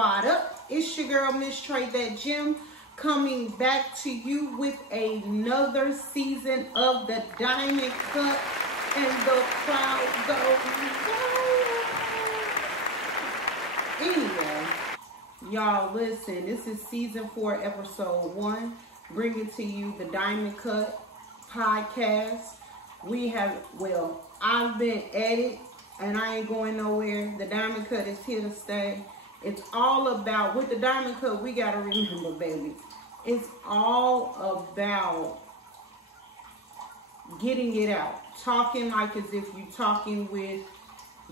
Squad up. It's your girl, Miss Trey That Gem, coming back to you with another season of the Diamond Cut, and the crowd goes wild. Anyway, y'all listen, this is season 4, episode 1, bringing to you the Diamond Cut podcast. We have, well, I've been at it and I ain't going nowhere. The Diamond Cut is here to stay. It's all about, with the Diamond Cut, we got to remember, baby, it's all about getting it out. Talking like as if you're talking with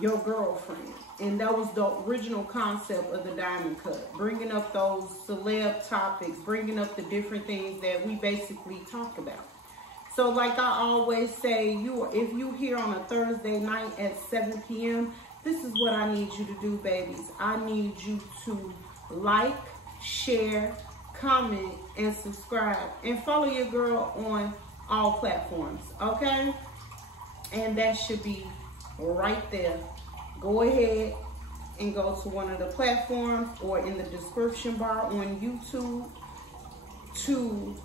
your girlfriend. And that was the original concept of the Diamond Cut. Bringing up those celeb topics, bringing up the different things that we basically talk about. So like I always say, if you here on a Thursday night at 7 p.m., this is what I need you to do, babies. I need you to like, share, comment, and subscribe. And follow your girl on all platforms, okay? And that should be right there. Go ahead and go to one of the platforms or in the description bar on YouTube to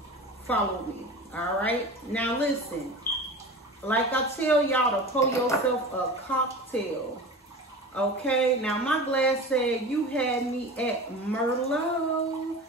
follow me. All right, now listen, like I tell y'all to pour yourself a cocktail, okay? Now my glass said you had me at Merlot,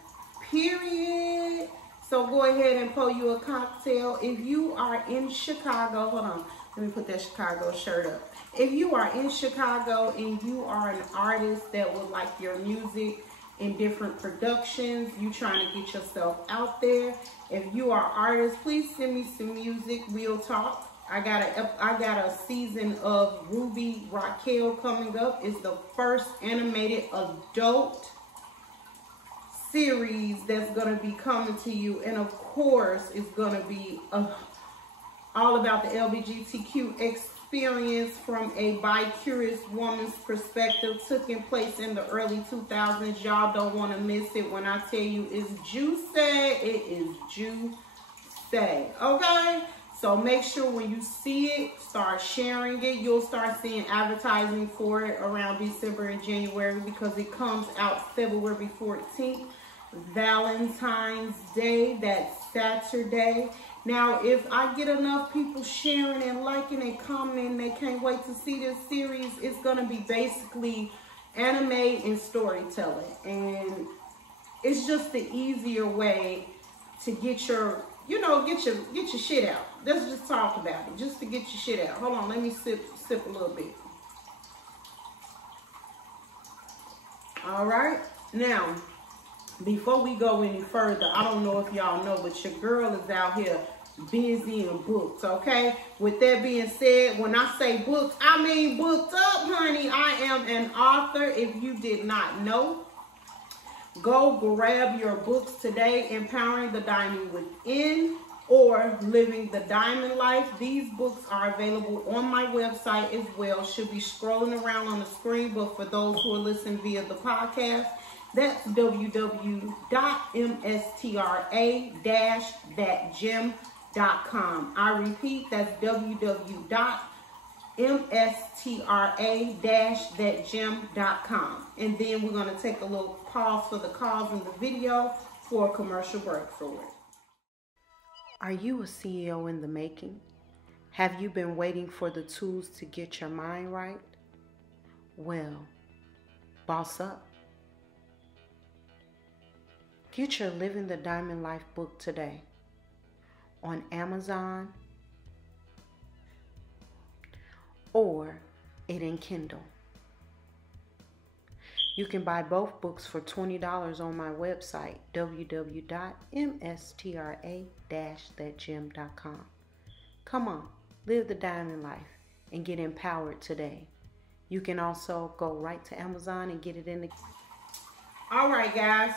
period. So go ahead and pour you a cocktail. If you are in Chicago, hold on, let me put that Chicago shirt up. If you are in Chicago and you are an artist that would like your music in different productions, you trying to get yourself out there. If you are artists, please send me some music. We'll talk. I got a season of Ruby Raquel coming up. It's the first animated adult series that's gonna be coming to you, and of course, it's gonna be all about the LGBTQ experience from a bi-curious woman's perspective, taking place in the early 2000s. Y'all don't want to miss it. When I tell you it's juicy, it is juicy, okay? So make sure when you see it, start sharing it. You'll start seeing advertising for it around December and January, because it comes out February 14th, Valentine's Day, that's Saturday. Now, if I get enough people sharing and liking and commenting, they can't wait to see this series. It's going to be basically anime and storytelling. And it's just the easier way to get your, get your shit out. Let's just talk about it, just to get your shit out. Hold on, let me sip a little bit. All right. Now, before we go any further, I don't know if y'all know, but your girl is out here busy and booked, okay? With that being said, when I say booked, I mean booked up, honey. I am an author. If you did not know, go grab your books today, Empowering the Diamond Within or Living the Diamond Life. These books are available on my website as well. Should be scrolling around on the screen, but for those who are listening via the podcast, that's www.mstra-thatgem.com. I repeat, that's www.mstra-thatgem.com. And then we're going to take a little pause for the cause in the video for a commercial break for it. Are you a CEO in the making? Have you been waiting for the tools to get your mind right? Well, boss up. Get your Living the Diamond Life book today on Amazon or it in Kindle. You can buy both books for $20 on my website, www.mstra-thatgem.com. Come on, live the diamond life and get empowered today. You can also go right to Amazon and get it in the... All right, guys.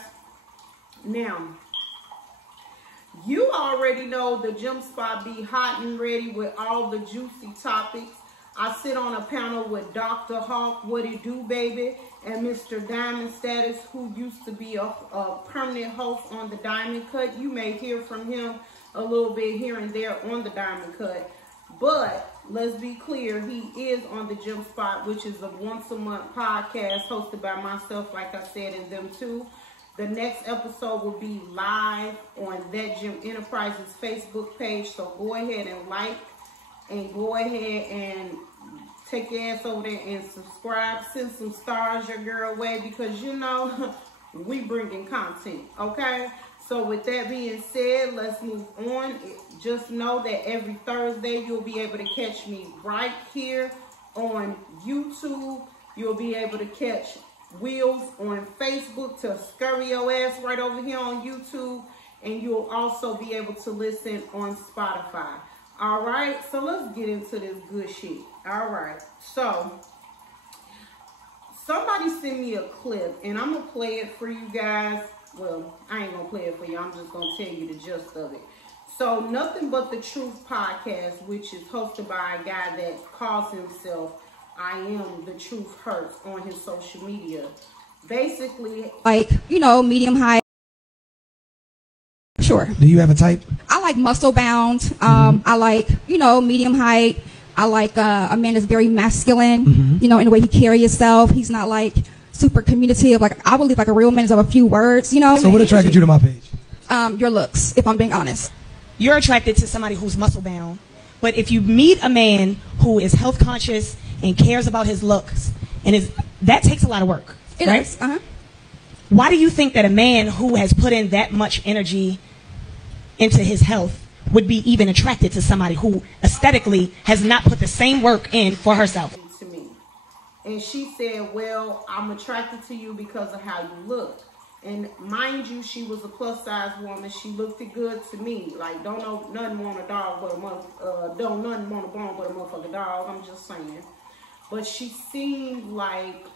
Now, you already know the Gem Spot be hot and ready with all the juicy topics. I sit on a panel with Dr. Hawk, what it do, baby, and Mr. Diamond Status, who used to be a permanent host on the Diamond Cut. You may hear from him a little bit here and there on the Diamond Cut. But let's be clear, he is on the Gym Spot, which is a once-a-month podcast hosted by myself, like I said, and them too. The next episode will be live on That Gym Enterprises Facebook page. So go ahead and like, and go ahead and take your ass over there and subscribe. Send some stars your girl way, because you know we bringing content, okay? So with that being said, let's move on. Just know that every Thursday you'll be able to catch me right here on YouTube. You'll be able to catch Wheels on Facebook to scurry your ass right over here on YouTube. And you'll also be able to listen on Spotify. All right, so let's get into this good shit. All right, so somebody sent me a clip, and I'm going to play it for you guys. Well, I ain't going to play it for you. I'm just going to tell you the gist of it. So, Nothing But the Truth podcast, which is hosted by a guy that calls himself I Am the Truth Hurts on his social media. Basically, like, you know, medium height. Sure. Do you have a type? I like muscle bound. I like, you know, medium height. I like a man that's very masculine, you know, in the way he carries himself. He's not like super communicative. Like, I believe like a real man is of a few words, you know. So what attracted you to my page? Your looks, if I'm being honest. You're attracted to somebody who's muscle bound. But if you meet a man who is health conscious and cares about his looks, and that takes a lot of work, right? Does. Why do you think that a man who has put in that much energy into his health would be even attracted to somebody who aesthetically has not put the same work in for herself? To me. And she said, well, I'm attracted to you because of how you look. And mind you, she was a plus size woman. She looked good to me. Like, don't know nothing want a dog but a don't nothing want a bone but a motherfucking dog. I'm just saying. But she seemed like,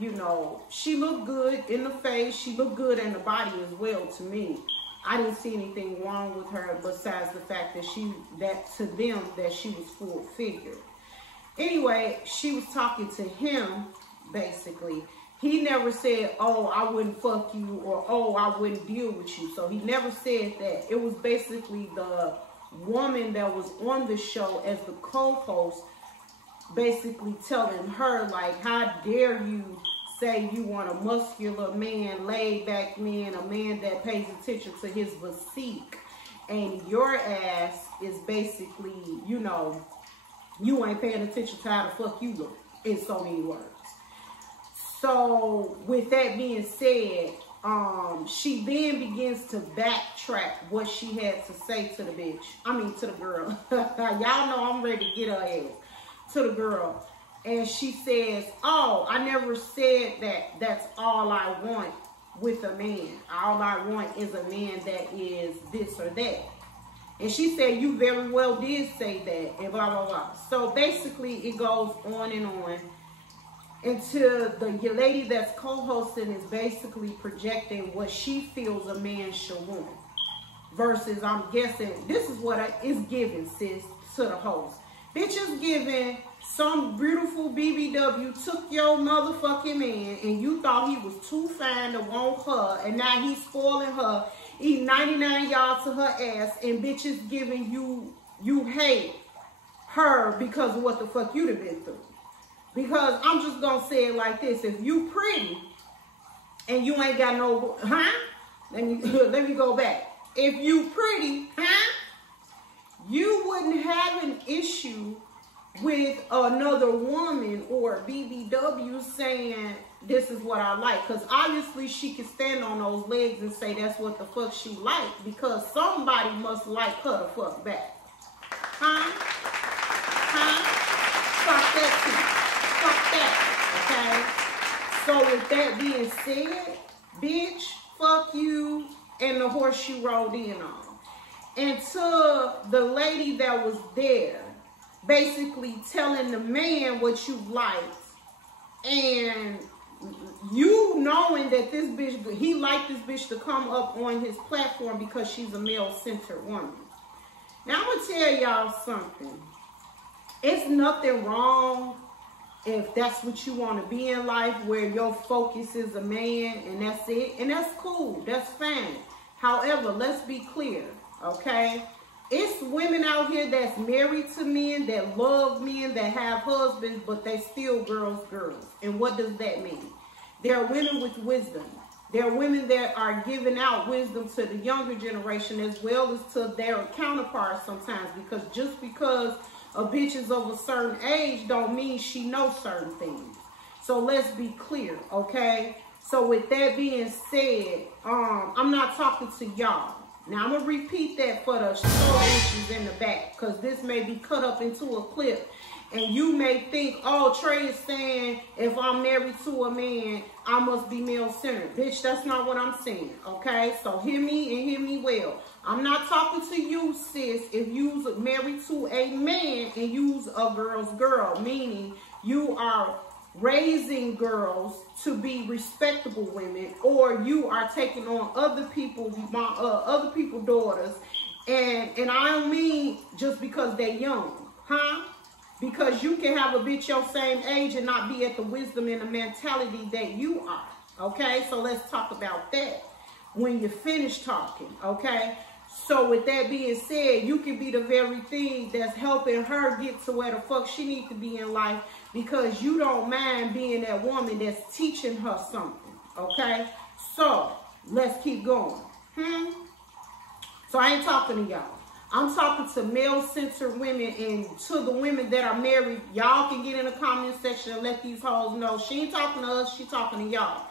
you know, she looked good in the face. She looked good in the body as well to me. I didn't see anything wrong with her besides the fact that to them that she was full figured. Anyway, she was talking to him, basically. He never said, oh, I wouldn't fuck you, or oh, I wouldn't deal with you. So he never said that. It was basically the woman that was on the show as the co-host basically telling her, like, how dare you say you want a muscular man, laid back man, a man that pays attention to his physique, and your ass is basically, you know, you ain't paying attention to how the fuck you look, in so many words. So with that being said, she then begins to backtrack what she had to say to the bitch. I mean, to the girl. Y'all know I'm ready to get her ass. To the girl. And she says, oh, I never said that that's all I want with a man. All I want is a man that is this or that. And she said, you very well did say that, and blah, blah, blah. So basically, it goes on and on until the lady that's co-hosting is basically projecting what she feels a man should want. Versus, I'm guessing, this is what is given, sis, to the host. Bitch is giving some beautiful BBW took your motherfucking man and you thought he was too fine to want her, and now he's spoiling her, eating 99 yards to her ass, and bitch is giving you hate her because of what the fuck you done been through. Because I'm just gonna say it like this: if you pretty and you ain't got no, let me go back. If you pretty, you wouldn't have an issue with another woman or BBW saying this is what I like, because obviously she can stand on those legs and say that's what the fuck she like, because somebody must like her the fuck back. Fuck that too. Fuck that. Okay. So with that being said, bitch, fuck you and the horse you rode in on. And to the lady that was there, basically telling the man what you liked, and you knowing that this bitch, he liked this bitch to come up on his platform because she's a male-centered woman. Now, I'm going to tell y'all something. It's nothing wrong if that's what you want to be in life, where your focus is a man and that's it. And that's cool. That's fine. However, let's be clear, okay? It's women out here that's married to men, that love men, that have husbands, but they still girls. And what does that mean? There are women with wisdom. There are women that are giving out wisdom to the younger generation as well as to their counterparts sometimes. Because just because a bitch is of a certain age don't mean she knows certain things. So let's be clear, okay? So with that being said, I'm not talking to y'all. Now, I'm going to repeat that for the slow issues in the back, because this may be cut up into a clip. And you may think, oh, Trey is saying if I'm married to a man, I must be male-centered. Bitch, that's not what I'm saying, okay? So hear me and hear me well. I'm not talking to you, sis, if you're married to a man and you's a girl's girl, meaning you are raising girls to be respectable women, or you are taking on other people's daughters, and I don't mean just because they're young, huh? Because you can have a bitch your same age and not be at the wisdom and the mentality that you are, okay? So let's talk about that when you finish talking, okay? So with that being said, you can be the very thing that's helping her get to where the fuck she needs to be in life, because you don't mind being that woman that's teaching her something, okay? So let's keep going. So I ain't talking to y'all. I'm talking to male-centered women, and to the women that are married. Y'all can get in the comment section and let these hoes know. She ain't talking to us, she talking to y'all.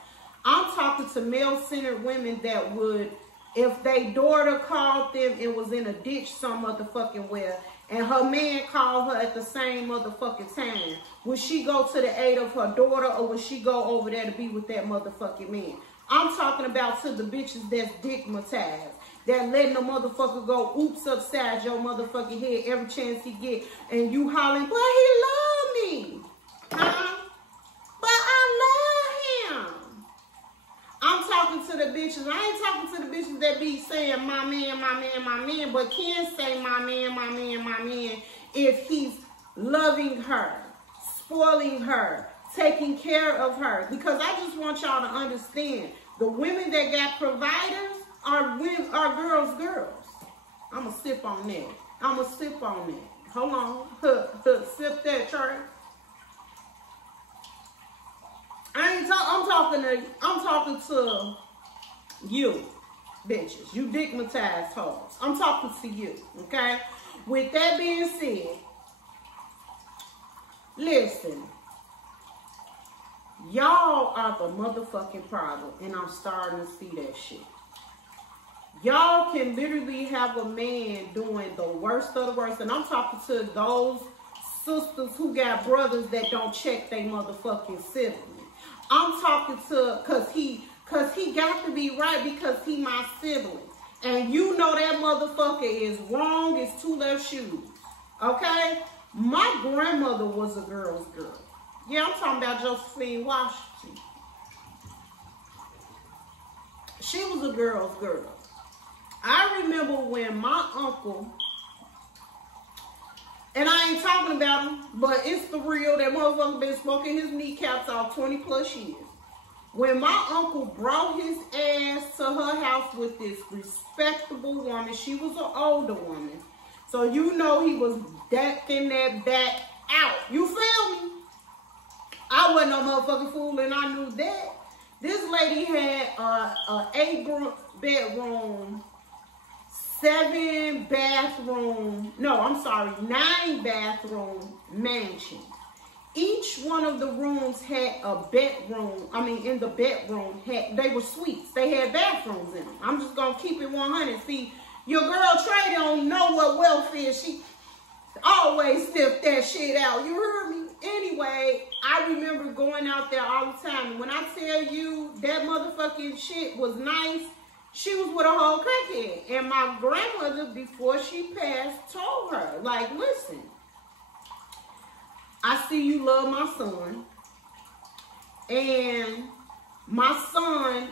I'm talking to male-centered women that would, if they daughter called them and was in a ditch some motherfucking where, and her man called her at the same motherfucking time, would she go to the aid of her daughter, or would she go over there to be with that motherfucking man? I'm talking about to the bitches that's dickmatized, that letting the motherfucker go oops upside your motherfucking head every chance he get, and you hollering, but he love me, huh? But I love him. I'm talking to the bitches. I ain't talking to the bitches that be saying my man, my man, my man, but can say my man, my man, my man if he's loving her, spoiling her, taking care of her. Because I just want y'all to understand, the women that got providers are girls. I'm going to sip on that. I'm going to sip on that. Hold on. Sip that, Trey. I'm talking to you, bitches. You dickmatized hoes. I'm talking to you, okay? With that being said, listen. Y'all are the motherfucking problem, and I'm starting to see that shit. Y'all can literally have a man doing the worst of the worst, and I'm talking to those sisters who got brothers that don't check their motherfucking siblings. I'm talking to, cause he got to be right because he my sibling. And you know that motherfucker is wrong as two left shoes. Okay? My grandmother was a girl's girl. Yeah, I'm talking about Josephine Washington. She was a girl's girl. I remember when my uncle, and I ain't talking about him, but it's the real, that motherfucker been smoking his kneecaps off 20 plus years. When my uncle brought his ass to her house with this respectable woman, she was an older woman. So you know he was decking that back out. You feel me? I wasn't no motherfucking fool, and I knew that. This lady had a 8-bedroom, 7-bathroom, no, I'm sorry, 9-bathroom mansion. Each one of the rooms had a bedroom. I mean, in the bedroom, they were suites. They had bathrooms in them. I'm just going to keep it 100. See, your girl Trey don't know what wealth is. She always sniffed that shit out. You heard me? Anyway, I remember going out there all the time. And when I tell you that motherfucking shit was nice, she was with a whole crackhead. And my grandmother, before she passed, told her, like, listen, I see you love my son. And my son,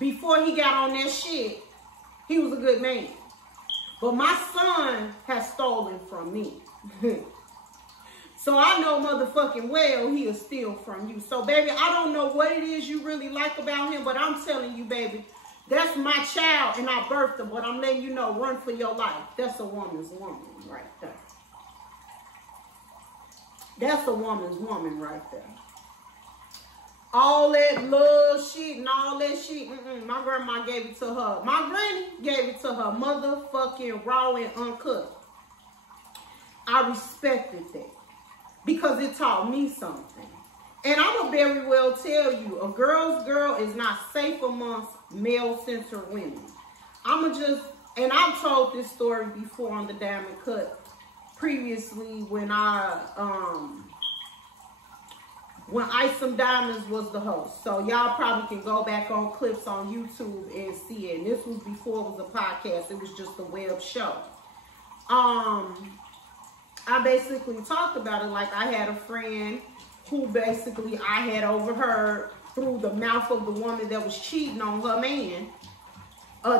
before he got on that shit, he was a good man. But my son has stolen from me. So I know motherfucking well he'll steal from you. So, baby, I don't know what it is you really like about him, but I'm telling you, baby, That's my child and I birthed them, but I'm letting you know, run for your life. That's a woman's woman right there. That's a woman's woman right there. All that love shit and all that shit, my grandma gave it to her. My granny gave it to her motherfucking raw and uncut. I respected that because it taught me something. And I'm going to very well tell you, a girl's girl is not safe amongst male-centered women. And I've told this story before on the Diamond Kutt previously when Ice Some Diamonds was the host. So y'all probably can go back on clips on YouTube and see it. And this was before it was a podcast. It was just a web show. I basically talked about it like I had a friend who basically I had overheard through the mouth of the woman that was cheating on her man,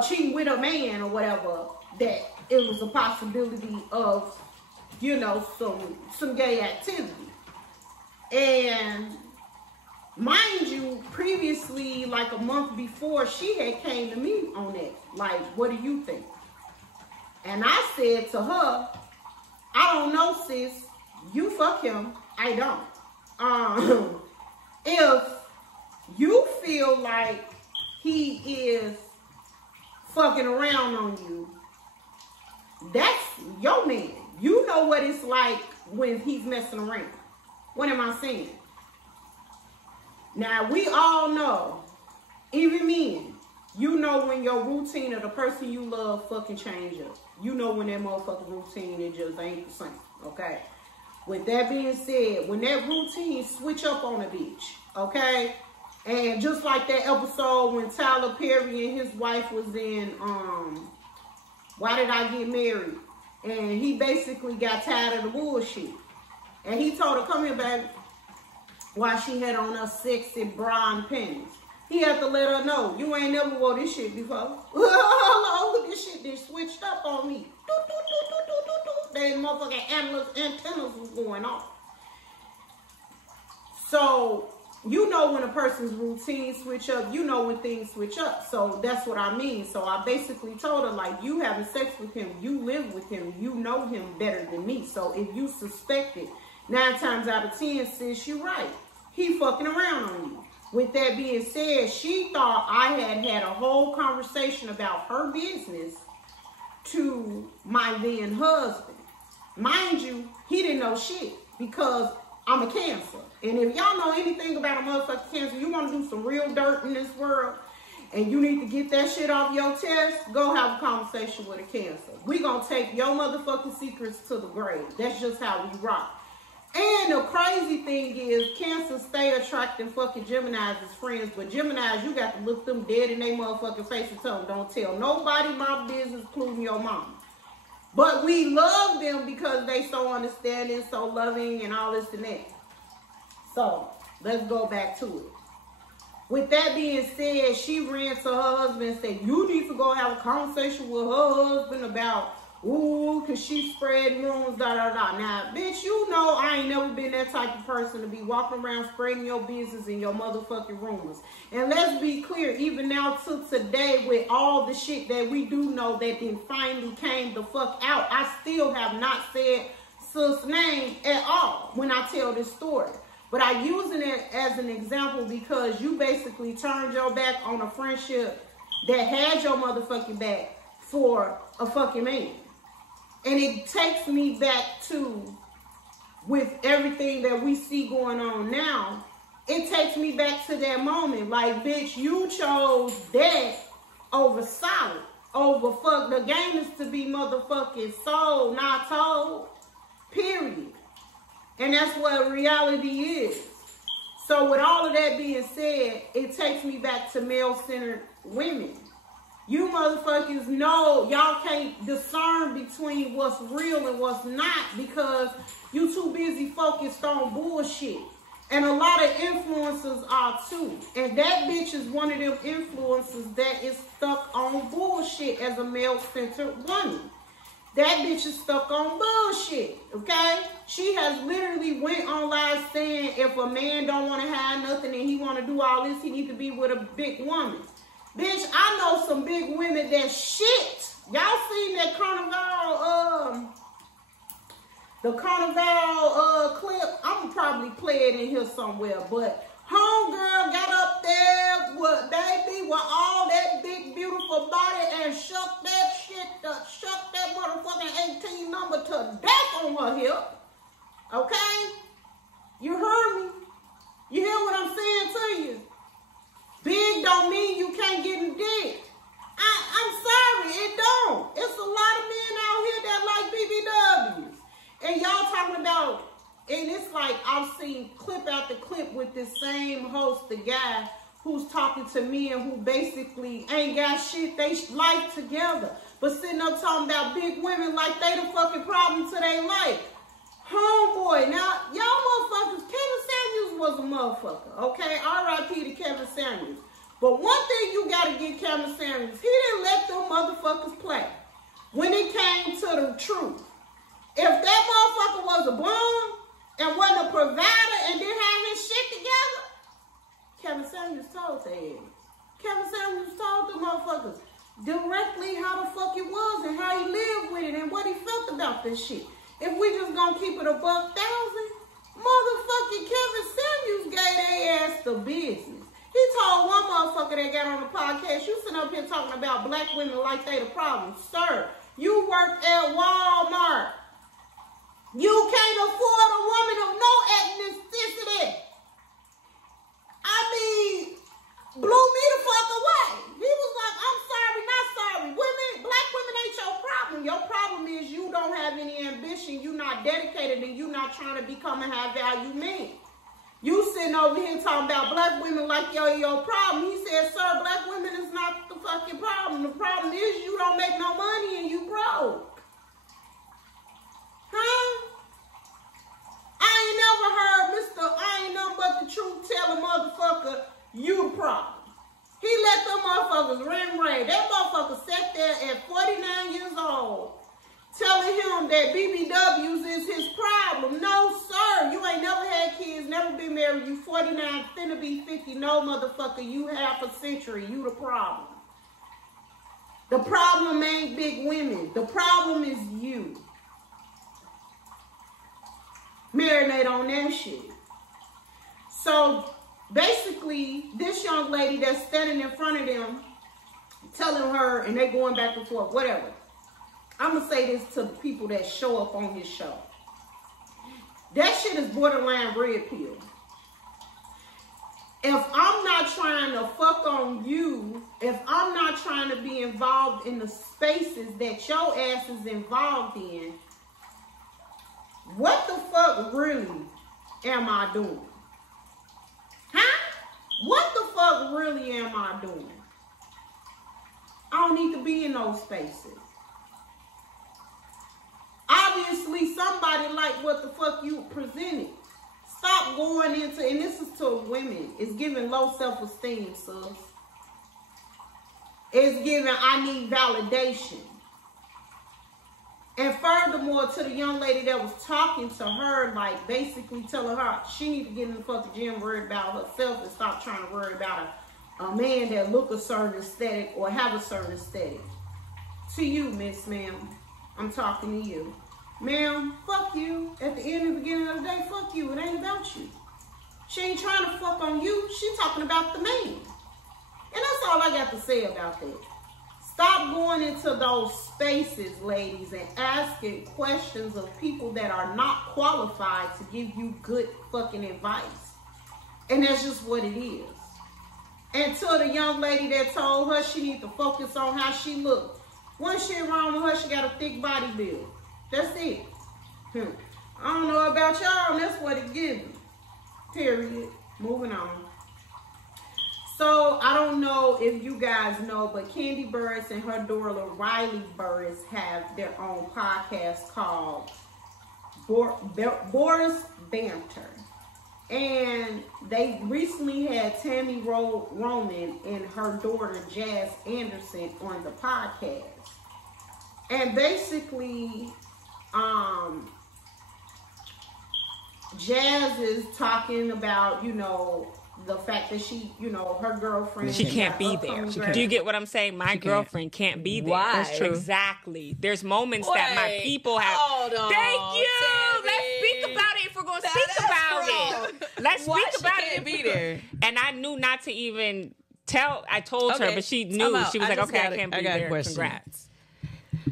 cheating with a man or whatever, that it was a possibility of, you know, some gay activity. And mind you, previously, like a month before, she had came to me on that. Like, what do you think? And I said to her, I don't know, sis. You fuck him. I don't. If you feel like he is fucking around on you, that's your man. You know what it's like when he's messing around. What am I saying? Now, we all know, even men, you know when your routine of the person you love fucking changes. You know when that motherfucking routine, it just ain't the same, okay? With that being said, when that routine switch up on a bitch, okay? And just like that episode when Tyler Perry and his wife was in, Why Did I Get Married? And he basically got tired of the bullshit. And he told her, come here, baby, while she had on her sexy brown panties. He had to let her know, you ain't never wore this shit before. Hello, this shit just switched up on me. That motherfucking antennas was going off. So, you know when a person's routine switch up, you know when things switch up. So, that's what I mean. So, I basically told her, like, you having sex with him, you live with him, you know him better than me. So, if you suspect it, 9 times out of 10, sis, you right. He fucking around on you. With that being said, she thought I had a whole conversation about her business to my then husband. Mind you, he didn't know shit because I'm a Cancer. And if y'all know anything about a motherfucking Cancer, you want to do some real dirt in this world and you need to get that shit off your chest, go have a conversation with a Cancer. We gonna take your motherfucking secrets to the grave. That's just how we rock. And the crazy thing is, Cancer stay attracting fucking Geminis as friends, but Geminis, you got to look them dead in their motherfucking face and tell them, don't tell nobody my business, including your mama. But we love them because they so understanding, so loving, and all this and that. So, let's go back to it. With that being said, she ran to her husband and said, you need to go have a conversation with her husband about, ooh, cause she spread rumors, da-da-da. Now, bitch, you know I ain't never been that type of person to be walking around spreading your business and your motherfucking rumors. And let's be clear, even now to today, with all the shit that we do know that then finally came the fuck out, I still have not said sis' name at all when I tell this story. But I using it as an example because you basically turned your back on a friendship that had your motherfucking back for a fucking man. And it takes me back to, with everything that we see going on now, it takes me back to that moment. Like, bitch, you chose that over solid. Over fuck. The game is to be motherfucking sold, not told. Period. And that's what reality is. So with all of that being said, it takes me back to male-centered women. You motherfuckers know y'all can't discern between what's real and what's not because you too busy focused on bullshit. And a lot of influencers are too. And that bitch is one of them influencers that is stuck on bullshit as a male-centered woman. That bitch is stuck on bullshit, okay? She has literally went on live saying if a man don't want to have nothing and he want to do all this, he need to be with a big woman. Bitch, I know some big women that shit. Y'all seen that the Carnival clip? I'm gonna probably play it in here somewhere, but homegirl got up there with baby with all that big beautiful body and shook that motherfucking 18 number to death on her hip. Okay? You heard me? You hear what I'm saying to you? Big don't mean you can't get in dick. I'm sorry, it don't. It's a lot of men out here that like BBWs. And y'all talking about, and it's like I've seen clip after clip with this same host, the guy who's talking to men who basically ain't got shit, they life together. But sitting up talking about big women like they the fucking problem to their life. Homeboy, now, y'all motherfuckers, Kevin Samuels was a motherfucker, okay? R.I.P. to Kevin Samuels. But one thing you gotta give Kevin Samuels, he didn't let them motherfuckers play when it came to the truth. If that motherfucker was a bum and wasn't a provider and didn't have his shit together, Kevin Samuels told their ass. Kevin Samuels told the motherfuckers directly how the fuck it was and how he lived with it and what he felt about this shit. If we just gonna keep it $1,000, motherfucking Kevin Samuels gave their ass the business. He told one motherfucker that got on the podcast, you sitting up here talking about black women like they the problem. Sir, you work at Walmart. You can't afford a woman of no ethnicity. I mean, blew me the fuck away. He was like, I'm sorry, not sorry. Black women ain't your problem. Your problem is you don't have any ambition. You not dedicated and you not trying to become a high value man. You sitting over here talking about black women like your problem. He said, sir, black women is not the fucking problem. The problem is you don't make no money and you broke. Huh? I ain't never heard I ain't nothing but the truth tell a motherfucker you the problem. He let them motherfuckers ring. That motherfucker sat there at 49 years old telling him that BBWs is his problem. No, sir. You ain't never had kids, never been married. You 49, finna be 50. No, motherfucker. You half a century. You the problem. The problem ain't big women. The problem is you. Marinate on that shit. So basically, this young lady that's standing in front of them, telling her, and they going back and forth, whatever. I'm going to say this to the people that show up on his show. That shit is borderline red pill. If I'm not trying to fuck on you, if I'm not trying to be involved in the spaces that your ass is involved in, what the fuck really am I doing? Huh? What the fuck really am I doing? I don't need to be in those spaces. Obviously, somebody like what the fuck you presented. Stop going into, and this is to women, it's giving low self-esteem, sis. It's giving, I need validation. And furthermore, to the young lady that was talking to her, like basically telling her she need to get in the fucking gym, worry about herself, and stop trying to worry about a man that look a certain aesthetic or have a certain aesthetic. To you, Miss Ma'am, I'm talking to you. Ma'am, fuck you. At the end and beginning of the day, fuck you. It ain't about you. She ain't trying to fuck on you. She talking about the man. And that's all I got to say about that. Stop going into those spaces, ladies, and asking questions of people that are not qualified to give you good fucking advice. And that's just what it is. And to the young lady that told her she need to focus on how she looked. One shit wrong with her, she got a thick body build. That's it. I don't know about y'all, and that's what it gives. Period. Moving on. So, I don't know if you guys know, but Kandi Burruss and her daughter Riley Burruss have their own podcast called Boris Banter. And they recently had Tami Roman and her daughter Jazz Anderson on the podcast. And basically, Jazz is talking about, you know, the fact that she, you know, her girlfriend. She can't be there. Do you get what I'm saying? My girlfriend can't be there. Why? That's true. Exactly. There's moments that my people have. Hold on, Thank you. Tami. Let's speak about it if we're going to speak about it. Let's Why speak about she can't it. Be there? And I knew not to even tell. I told her, Okay, but she knew. She was like, okay, I can't be there. Question. Congrats.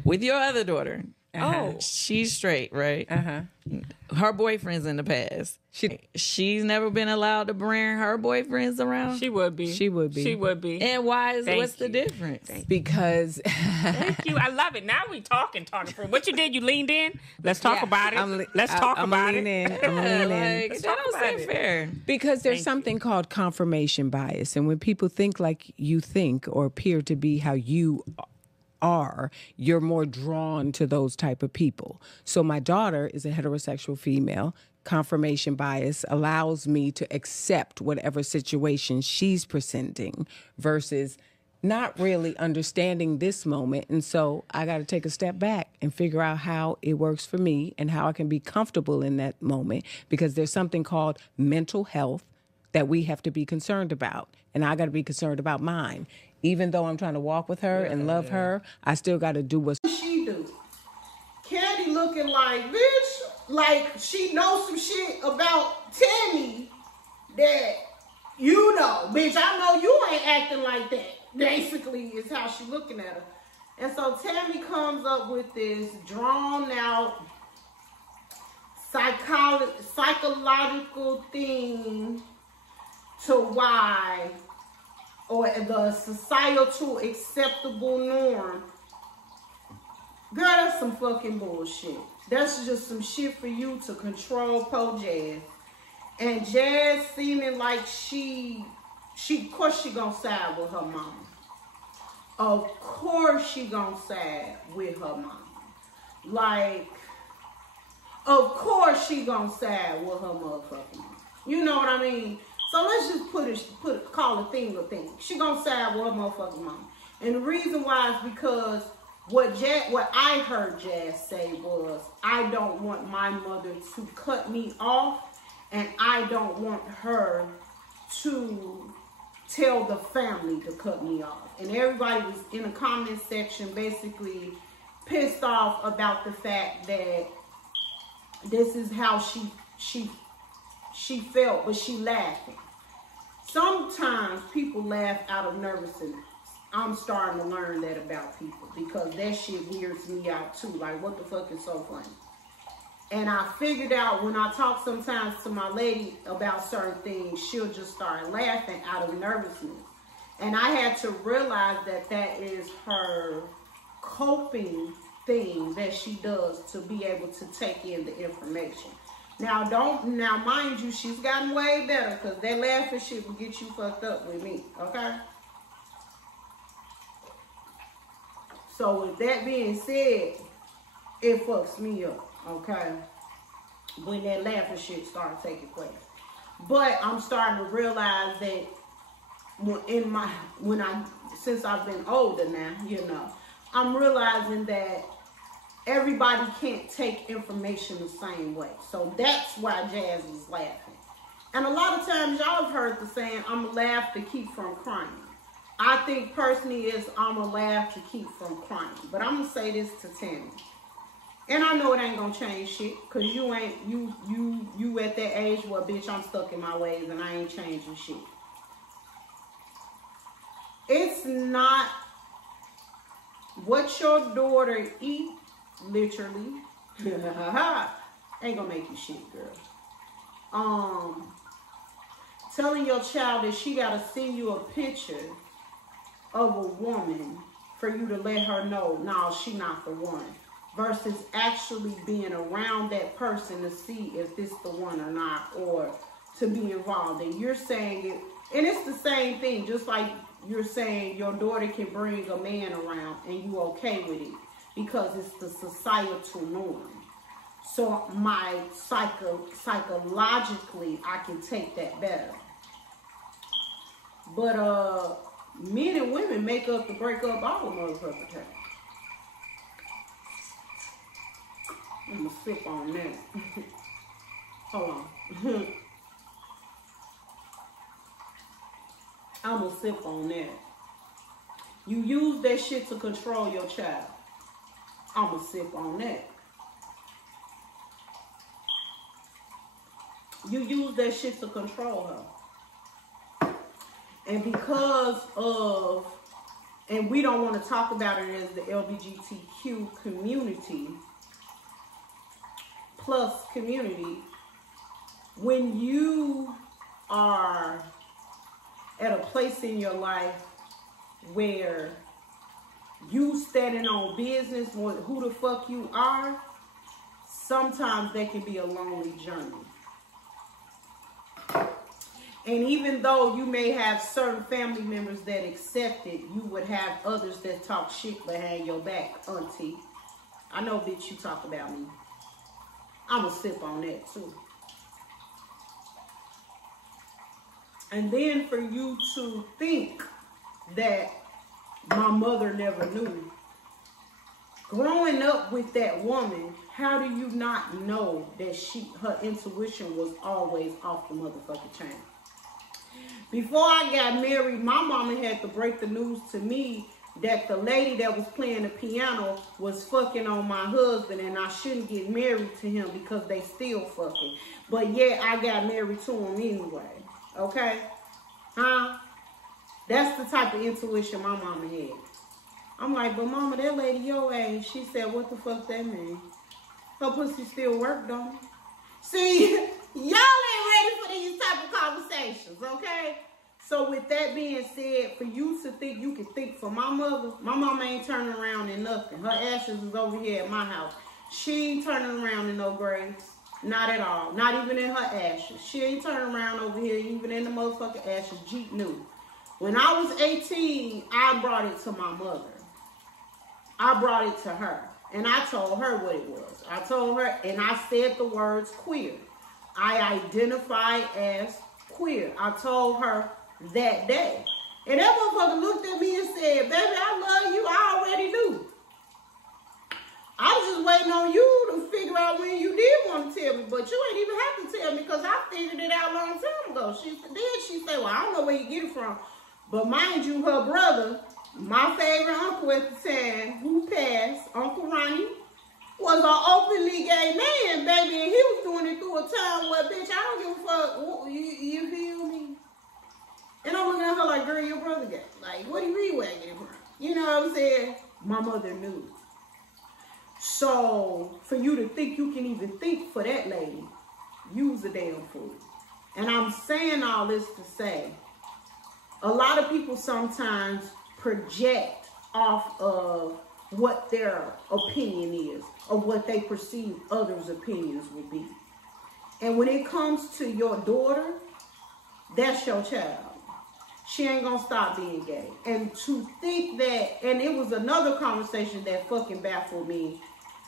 With your other daughter, Oh. she's straight, right? Uh-huh. Her boyfriends in the past. She's never been allowed to bring her boyfriends around. She would be. She would be. She would be. And why is what's the you. difference? Because Thank you. I love it. Now we talking for what you did. You leaned in. Let's talk about it. Let's talk about it. I'm leaning in. Like, that don't seem fair. Because there's something called confirmation bias, and when people think like you think or appear to be how you are, you're more drawn to those type of people. So my daughter is a heterosexual female. Confirmation bias allows me to accept whatever situation she's presenting versus not really understanding this moment. And so I got to take a step back and figure out how it works for me and how I can be comfortable in that moment, because there's something called mental health that we have to be concerned about. And I got to be concerned about mine. Even though I'm trying to walk with her and love her, I still got to do what she do. Kandi looking like, bitch, like she knows some shit about Tami that you know. Bitch, I know you ain't acting like that. Basically is how she looking at her. And so Tami comes up with this drawn out psychological thing to why, or the societal acceptable norm. Girl, that's some fucking bullshit. That's just some shit for you to control po Jazz. And Jazz seeming like she of course she gonna side with her mama. Of course she gonna side with her mama. Like, of course she gonna side with her motherfucking mama. You know what I mean? So let's just call a thing a thing. She gonna side with her motherfucking mama. And the reason why is because what I heard Jazz say was, I don't want my mother to cut me off, and I don't want her to tell the family to cut me off. And everybody was in the comment section basically pissed off about the fact that this is how she felt, but she laughing. Sometimes people laugh out of nervousness. I'm starting to learn that about people, because that shit weirds me out too. Like, what the fuck is so funny? And I figured out when I talk sometimes to my lady about certain things, she'll just start laughing out of nervousness. And I had to realize that that is her coping thing that she does to be able to take in the information. Now, mind you, she's gotten way better, because that laughing shit will get you fucked up with me, okay? So with that being said, it fucks me up, okay? When that laughing shit starts taking place. But I'm starting to realize that since I've been older now, you know, I'm realizing that everybody can't take information the same way. So that's why Jazz is laughing. And a lot of times y'all have heard the saying, I'm going to laugh to keep from crying. I think personally is I'm going to laugh to keep from crying. But I'm going to say this to Tami. And I know it ain't going to change shit, because you at that age where, bitch, I'm stuck in my ways and I ain't changing shit. It's not what your daughter eat, literally, ain't gonna make you shit, girl. Telling your child that she gotta send you a picture of a woman for you to let her know, no, she not the one, versus actually being around that person to see if this the one or not, or to be involved. And you're saying it, and it's the same thing, just like you're saying your daughter can bring a man around and you okay with it, because it's the societal norm. So my psychologically, I can take that better. But men and women make up to break up all the motherfucking time. I'm gonna sip on that. Hold on. I'm gonna sip on that. You use that shit to control your child. I'm gonna sip on that. You use that shit to control her. And because of, and we don't want to talk about it as the LGBTQ community, plus community, when you are at a place in your life where you standing on business with who the fuck you are, sometimes that can be a lonely journey. And even though you may have certain family members that accept it, you would have others that talk shit behind your back, auntie. I know, bitch, you talk about me. I'm gonna sip on that too. And then for you to think that my mother never knew. Growing up with that woman, how do you not know that her intuition was always off the motherfucking chain? Before I got married, my mama had to break the news to me that the lady that was playing the piano was fucking on my husband and I shouldn't get married to him because they still fucking. But yet I got married to him anyway. Okay? Huh? That's the type of intuition my mama had. I'm like, but mama, that lady your age. She said, what the fuck that mean? Her pussy still work, don't it? See, y'all ain't ready for these type of conversations, okay? So with that being said, for you to think you can think for my mama ain't turning around in nothing. Her ashes is over here at my house. She ain't turning around in no graves. Not at all. Not even in her ashes. She ain't turning around over here, even in the motherfucking ashes. Jeep knew. When I was 18, I brought it to my mother. I brought it to her. And I told her what it was. I told her, and I said the words queer. I identify as queer. I told her that day. And that motherfucker looked at me and said, baby, I love you. I already knew. I was just waiting on you to figure out when you did want to tell me. But you ain't even have to tell me because I figured it out a long time ago. She said, well, I don't know where you get it from. But mind you, her brother, my favorite uncle at the time, who passed, Uncle Ronnie, was an openly gay man, baby, and he was doing it through a time where, bitch, I don't give a fuck. You feel me? And I'm looking at her like, girl, your brother gay. Like, what do you mean where I get it from? You know what I'm saying? My mother knew. So, for you to think you can even think for that lady, use a damn fool. And I'm saying all this to say, a lot of people sometimes project off of what their opinion is, or what they perceive others' opinions will be. And when it comes to your daughter, that's your child. She ain't gonna stop being gay. And to think that, and it was another conversation that fucking baffled me.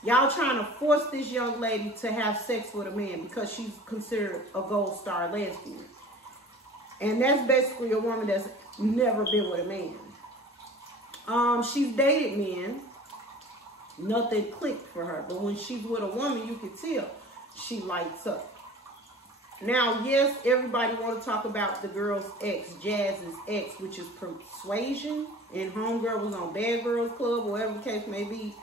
Y'all trying to force this young lady to have sex with a man because she's considered a gold star lesbian. And that's basically a woman that's never been with a man. She's dated men. Nothing clicked for her. But when she's with a woman, you can tell she lights up. Now, yes, everybody want to talk about the girl's ex, Jazz's ex, which is Persuasion. And Homegirl was on Bad Girls Club, whatever the case may be.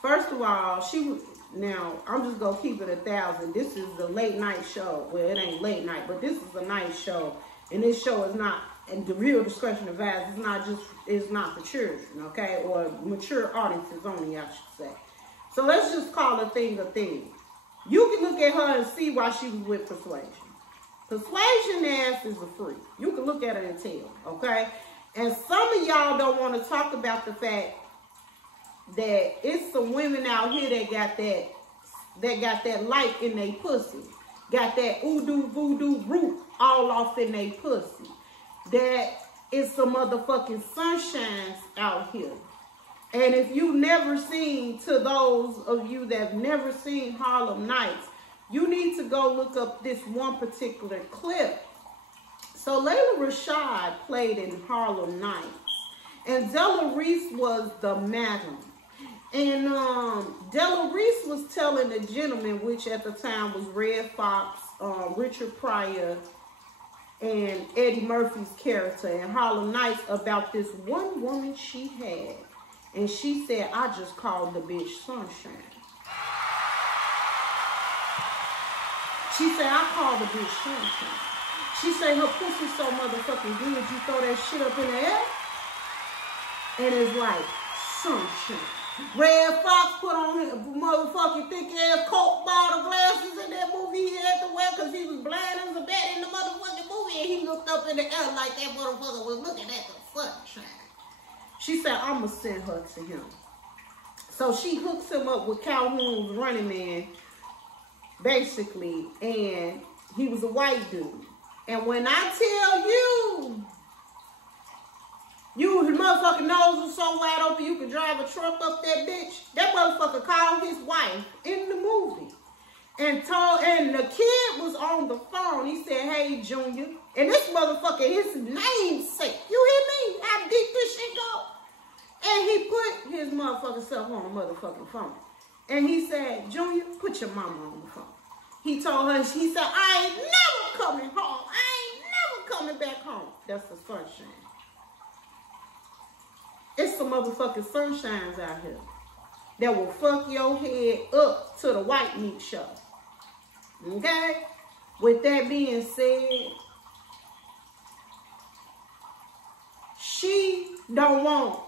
First of all, she was... Now, I'm just going to keep it 1,000. This is the late night show. Well, it ain't late night, but this is a night show. And this show is not... And the real discretion advised is not for children, okay? Or mature audiences only, I should say. So let's just call a thing a thing. You can look at her and see why she was with Persuasion. Persuasion ass is a freak. You can look at her and tell, okay? And some of y'all don't want to talk about the fact that it's some women out here that got that light in their pussy. Got that voodoo root all off in their pussy. That is some motherfucking sunshines out here. And if you never seen, to those of you that have never seen Harlem Nights, you need to go look up this one particular clip. So Layla Rashad played in Harlem Nights. And Della Reese was the madam. And Della Reese was telling the gentleman, which at the time was Red Fox, Richard Pryor, and Eddie Murphy's character in Harlem Nights about this one woman she had. And she said, I just called the bitch Sunshine. She said, I called the bitch Sunshine. She said, her pussy so motherfucking good, you throw that shit up in the air, and it's like sunshine. Red Fox put on his motherfucking thick-ass Coke bottle glasses in that movie he had to wear because he was blind as a bat in the motherfucking movie, and he looked up in the air like that motherfucker was looking at the sunshine. She said, I'm going to send her to him. So she hooks him up with Calhoun's Running Man, basically, and he was a white dude. And when I tell you, his motherfucking nose was so wide open you could drive a truck up that bitch, that motherfucker called his wife in the movie and the kid was on the phone. He said, hey, Junior. And this motherfucker, his namesake. You hear me? How deep this shit go? And he put his motherfucking self on the motherfucking phone. And he said, Junior, put your mama on the phone. He told her, he said, I ain't never coming home. I ain't never coming back home. That's the sunshine. It's some motherfucking sunshines out here that will fuck your head up to the white meat show. Okay? With that being said, she don't want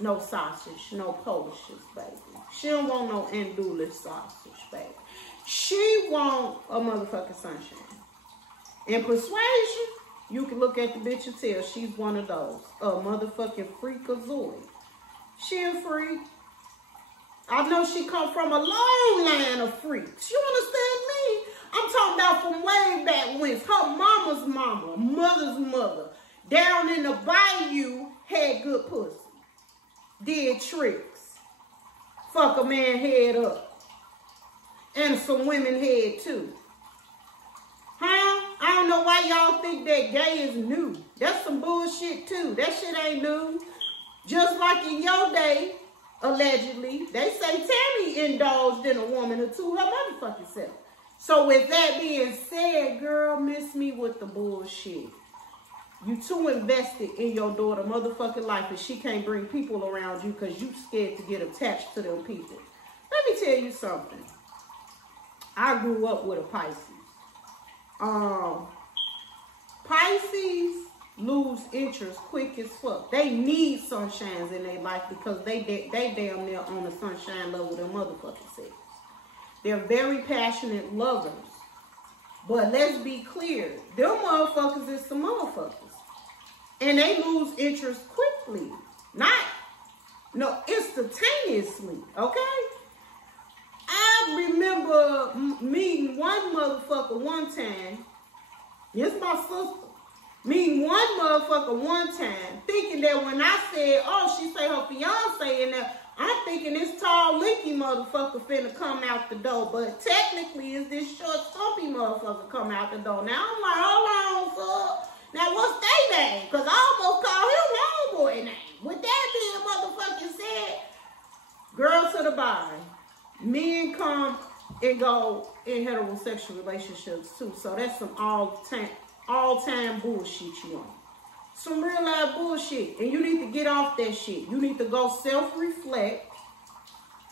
no sausage, no Polishes, baby. She don't want no andouille sausage, baby. She want a motherfucking sunshine. In Persuasion, you can look at the bitch and tell she's one of those. A motherfucking freakazoid. She a freak. I know she come from a long line of freaks. You understand me? I'm talking about from way back when. Her mama's mama, mother's mother, down in the bayou, had good pussy. Did tricks. Fuck a man head up. And some women head too. Huh? I don't know why y'all think that gay is new. That's some bullshit too. That shit ain't new. Just like in your day, allegedly, they say Tami indulged in a woman or two her motherfucking self. So with that being said, girl, miss me with the bullshit. You too invested in your daughter motherfucking life and she can't bring people around you because you scared to get attached to them people. Let me tell you something. I grew up with a Pisces. Pisces lose interest quick as fuck. They need sunshines in their life because they damn near on the sunshine level their motherfucking selves. They're very passionate lovers. But let's be clear, them motherfuckers is some motherfuckers. And they lose interest quickly. No, instantaneously, okay? I remember meeting one motherfucker one time. It's my sister. Meeting one motherfucker one time, thinking that when I said, oh, she say her fiance in there, I'm thinking this tall, linky motherfucker finna come out the door. But technically, it's this short, stumpy motherfucker come out the door. Now, I'm like, hold on, sir. Now, what's their name? Because I almost called him homeboy name. With that being motherfucking said, girl to the body. Men come and go in heterosexual relationships too. So that's some all-time bullshit you on. Some real life bullshit. And you need to get off that shit. You need to go self-reflect.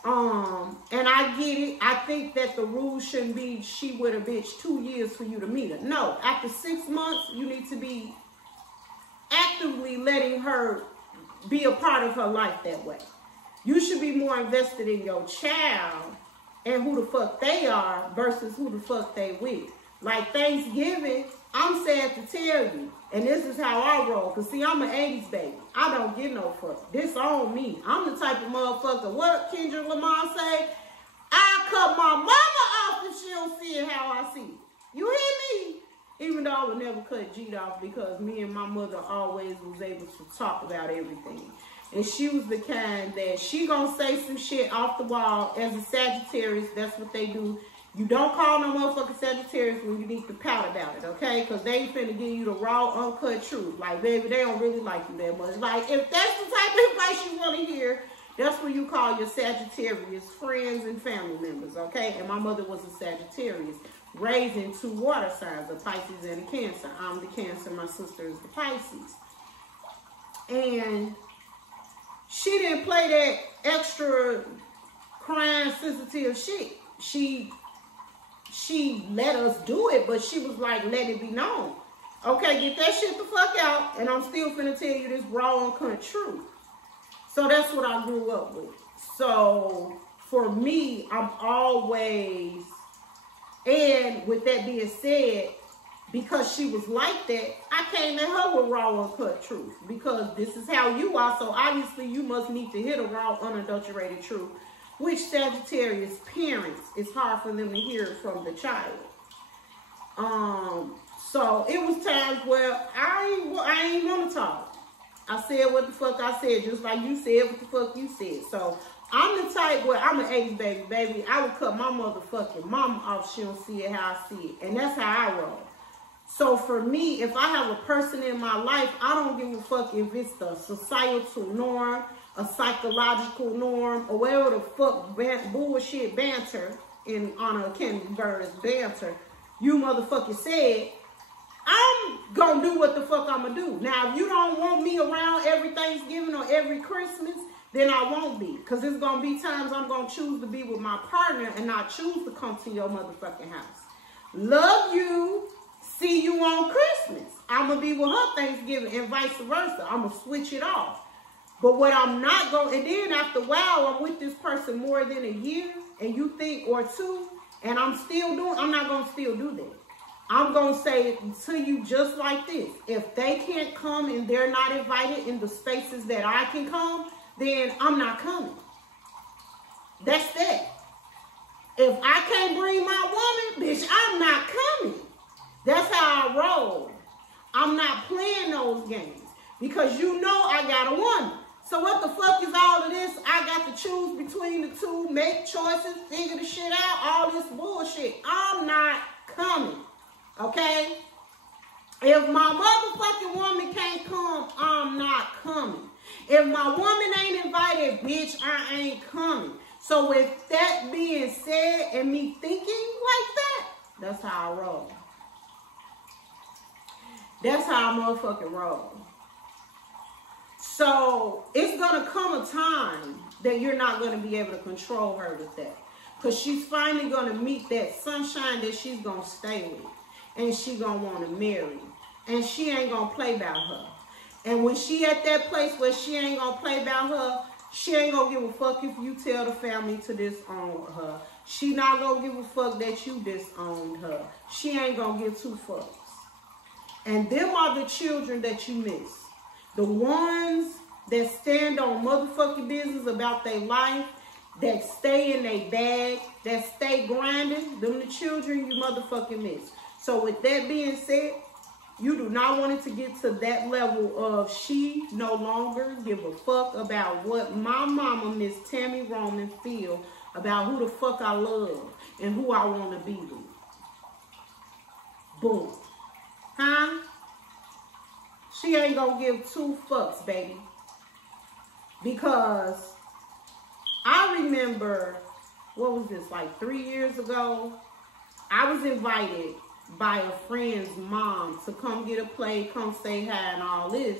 And I get it. I think that the rule shouldn't be she with a bitch 2 years for you to meet her. No, after 6 months, you need to be actively letting her be a part of her life that way. You should be more invested in your child and who the fuck they are versus who the fuck they with. Like Thanksgiving, I'm sad to tell you, and this is how I roll. Because, see, I'm an 80s baby. I don't get no fuck. This on me. I'm the type of motherfucker, what Kendrick Lamar say? I cut my mama off if she don't see it how I see it. You hear me? Even though I would never cut G off because me and my mother always was able to talk about everything. And she was the kind that she gonna say some shit off the wall. As a Sagittarius, that's what they do. You don't call no motherfucking Sagittarius when you need to pout about it, okay? Because they ain't finna give you the raw, uncut truth. Like, baby, they don't really like you that much. Like, if that's the type of advice you want to hear, that's what you call your Sagittarius friends and family members, okay? And my mother was a Sagittarius. raising 2 water signs, a Pisces and a Cancer. I'm the Cancer, my sister is the Pisces. And she didn't play that extra crime sensitive shit. She let us do it, but she was like, let it be known. Okay, get that shit the fuck out, and I'm still finna tell you this raw and cunt truth. So that's what I grew up with. So for me, I'm always, and with that being said, because she was like that, I came at her with raw and cut truth. Because this is how you are, so obviously you must need to hear the raw, unadulterated truth. Which Sagittarius parents, it's hard for them to hear it from the child. So it was times where I ain't want to talk. I said what the fuck I said, just like you said what the fuck you said. So I'm the type where I'm an 80s baby. I would cut my motherfucking mama off. She don't see it how I see it. And that's how I roll. So for me, if I have a person in my life, I don't give a fuck if it's the societal norm, a psychological norm, or whatever the fuck bullshit banter, in honor of Kandi Bird's banter, you motherfucking said, I'm gonna do what the fuck I'm gonna do. Now, if you don't want me around every Thanksgiving or every Christmas, then I won't be. Because there's gonna be times I'm gonna choose to be with my partner and not choose to come to your motherfucking house. Love you, see you on Christmas. I'm gonna be with her Thanksgiving and vice versa. I'm gonna switch it off. But what I'm not going, and then after a while, I'm with this person more than a year, and you think, or 2, and I'm not going to still do that. I'm going to say to you just like this. If they can't come and they're not invited in the spaces that I can come, then I'm not coming. That's that. If I can't bring my woman, bitch, I'm not coming. That's how I roll. I'm not playing those games because you know I got a woman. So what the fuck is all of this? I got to choose between the 2, make choices, figure the shit out, all this bullshit. I'm not coming, okay? If my motherfucking woman can't come, I'm not coming. If my woman ain't invited, bitch, I ain't coming. So with that being said and me thinking like that, that's how I roll. That's how I motherfucking roll. So it's going to come a time that you're not going to be able to control her with that. Because she's finally going to meet that sunshine that she's going to stay with. And she going to want to marry. And she ain't going to play about her. And when she at that place where she ain't going to play about her, she ain't going to give a fuck if you tell the family to disown her. She not going to give a fuck that you disowned her. She ain't going to give 2 fucks. And them are the children that you miss. The ones that stand on motherfucking business about their life, that stay in their bag, that stay grinding, them the children you motherfucking miss. So with that being said, you do not want it to get to that level of she no longer give a fuck about what my mama, Miss Tami Roman, feel about who the fuck I love and who I want to be with. Boom. Huh? She ain't gonna give 2 fucks, baby. Because I remember, what was this, like 3 years ago? I was invited by a friend's mom to come get a play, come say hi and all this,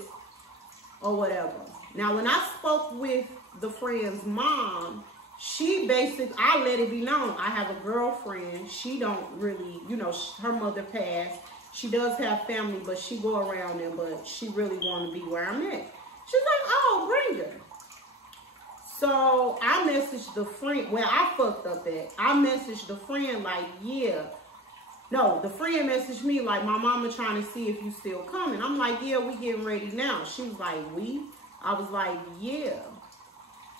or whatever. Now, when I spoke with the friend's mom, she basically, I let it be known, I have a girlfriend. She don't really, you know, her mother passed. She does have family, but she go around there, but she really want to be where I'm at. She's like, oh, bring her. So I messaged the friend, where I fucked up at. I messaged the friend like, yeah. No, the friend messaged me like, my mama trying to see if you still coming. I'm like, yeah, we getting ready now. She was like, we? I was like, yeah.